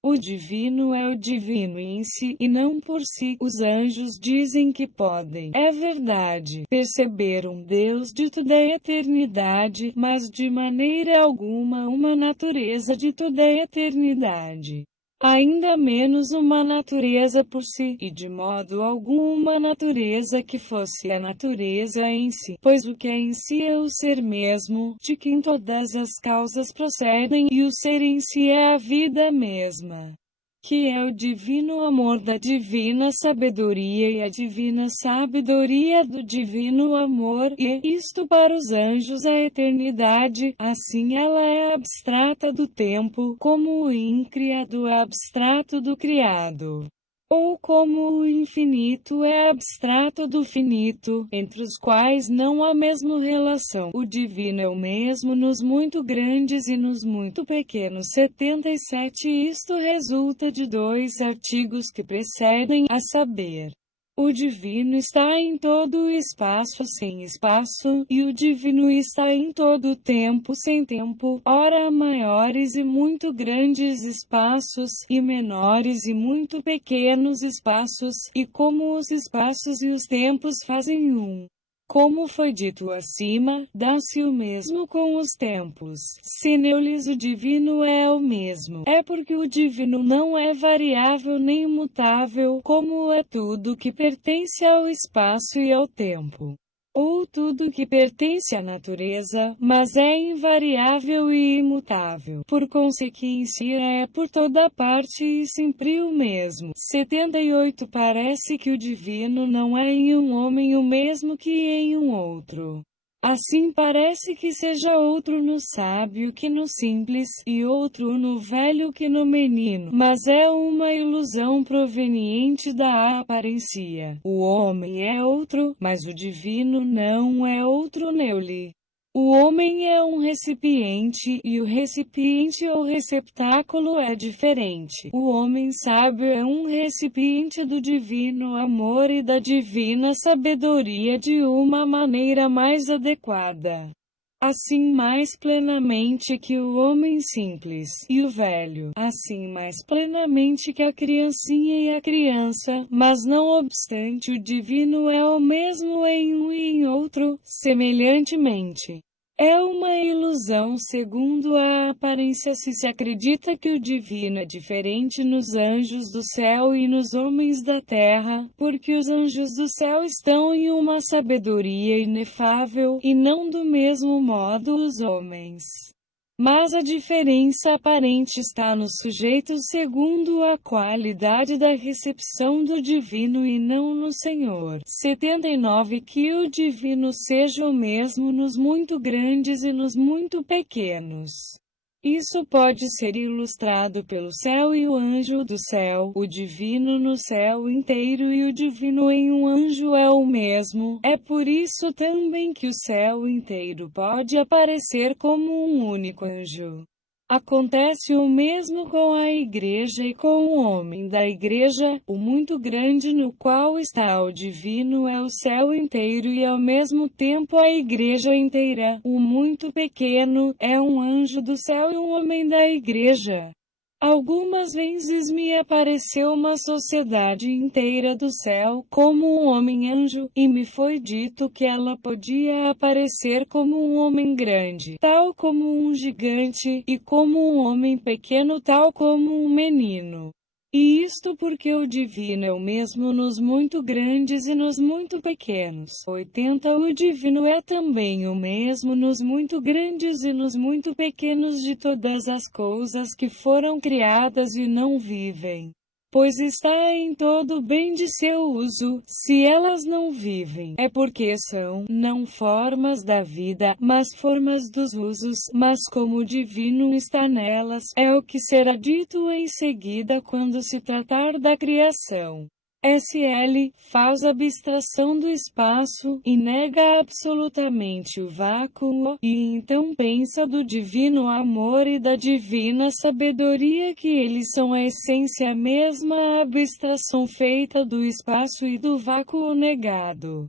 O divino é o divino em si, e não por si. Os anjos dizem que podem, é verdade, perceber um Deus de toda a eternidade, mas de maneira alguma uma natureza de toda a eternidade. Ainda menos uma natureza por si, e de modo algum uma natureza que fosse a natureza em si, pois o que é em si é o ser mesmo, de quem todas as causas procedem, e o ser em si é a vida mesma, que é o divino amor da divina sabedoria e a divina sabedoria do divino amor, e isto para os anjos a eternidade, assim ela é abstrata do tempo, como o incriado é abstrato do criado. Ou como o infinito é abstrato do finito, entre os quais não há mesmo relação. O divino é o mesmo nos muito grandes e nos muito pequenos. 77. Isto resulta de dois artigos que precedem, a saber, o divino está em todo o espaço sem espaço, e o divino está em todo o tempo sem tempo, ora maiores e muito grandes espaços, e menores e muito pequenos espaços, e como os espaços e os tempos fazem um. Como foi dito acima, dá-se o mesmo com os tempos. Se neles o divino é o mesmo, é porque o divino não é variável nem mutável, como é tudo que pertence ao espaço e ao tempo, ou tudo que pertence à natureza, mas é invariável e imutável. Por consequência é por toda parte e sempre o mesmo. 78. Parece que o divino não é em um homem o mesmo que em um outro. Assim parece que seja outro no sábio que no simples, e outro no velho que no menino, mas é uma ilusão proveniente da aparência. O homem é outro, mas o divino não é outro nele. O homem é um recipiente, e o recipiente ou receptáculo é diferente. O homem sábio é um recipiente do divino amor e da divina sabedoria de uma maneira mais adequada. Assim mais plenamente que o homem simples, e o velho, assim mais plenamente que a criancinha e a criança, mas não obstante o divino é o mesmo em um e em outro, semelhantemente. É uma ilusão segundo a aparência se acredita que o divino é diferente nos anjos do céu e nos homens da terra, porque os anjos do céu estão em uma sabedoria inefável, e não do mesmo modo os homens. Mas a diferença aparente está nos sujeitos segundo a qualidade da recepção do divino e não no Senhor. 79. Que o divino seja o mesmo nos muito grandes e nos muito pequenos. Isso pode ser ilustrado pelo céu e o anjo do céu. O divino no céu inteiro e o divino em um anjo é o mesmo. É por isso também que o céu inteiro pode aparecer como um único anjo. Acontece o mesmo com a igreja e com o homem da igreja. O muito grande no qual está o divino é o céu inteiro e ao mesmo tempo a igreja inteira. O muito pequeno é um anjo do céu e um homem da igreja. Algumas vezes me apareceu uma sociedade inteira do céu, como um homem-anjo, e me foi dito que ela podia aparecer como um homem grande, tal como um gigante, e como um homem pequeno tal como um menino. E isto porque o divino é o mesmo nos muito grandes e nos muito pequenos. 80. O divino é também o mesmo nos muito grandes e nos muito pequenos de todas as coisas que foram criadas e não vivem. Pois está em todo o bem de seu uso. Se elas não vivem, é porque são, não formas da vida, mas formas dos usos. Mas como o divino está nelas, é o que será dito em seguida quando se tratar da criação. SL faz abstração do espaço, e nega absolutamente o vácuo, e então pensa do divino amor e da divina sabedoria que eles são a essência mesma, a abstração feita do espaço e do vácuo negado.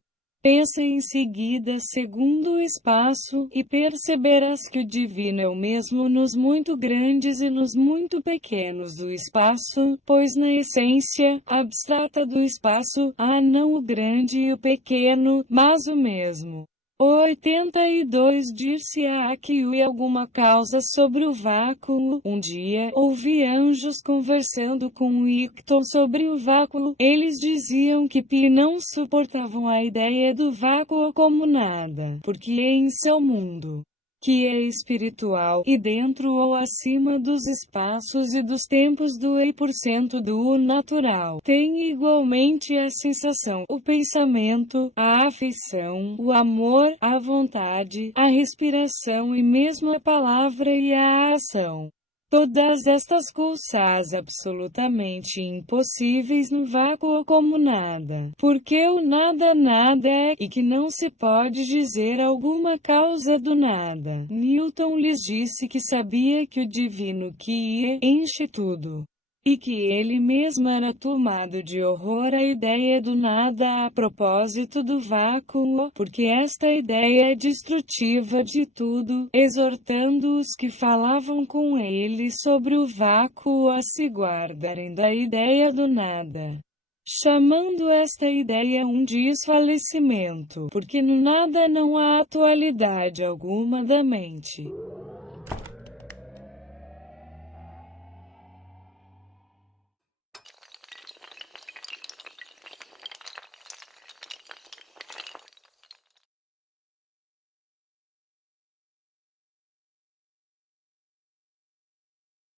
Pensa em seguida segundo o espaço, e perceberás que o divino é o mesmo nos muito grandes e nos muito pequenos do espaço, pois na essência abstrata do espaço, há não o grande e o pequeno, mas o mesmo. 82. Dir-se-á que houve alguma causa sobre o vácuo. Um dia, ouvi anjos conversando com Icton sobre o vácuo. Eles diziam que Pi não suportavam a ideia do vácuo como nada, porque em seu mundo, que é espiritual, e dentro ou acima dos espaços e dos tempos do E% do natural, tem igualmente a sensação, o pensamento, a afeição, o amor, a vontade, a respiração e mesmo a palavra e a ação. Todas estas coisas absolutamente impossíveis no vácuo como nada, porque o nada nada é, e que não se pode dizer alguma causa do nada. Newton lhes disse que sabia que o divino que enche tudo, e que ele mesmo era tomado de horror à ideia do nada a propósito do vácuo, porque esta ideia é destrutiva de tudo, exortando os que falavam com ele sobre o vácuo a se guardarem da ideia do nada, chamando esta ideia um desfalecimento, porque no nada não há atualidade alguma da mente.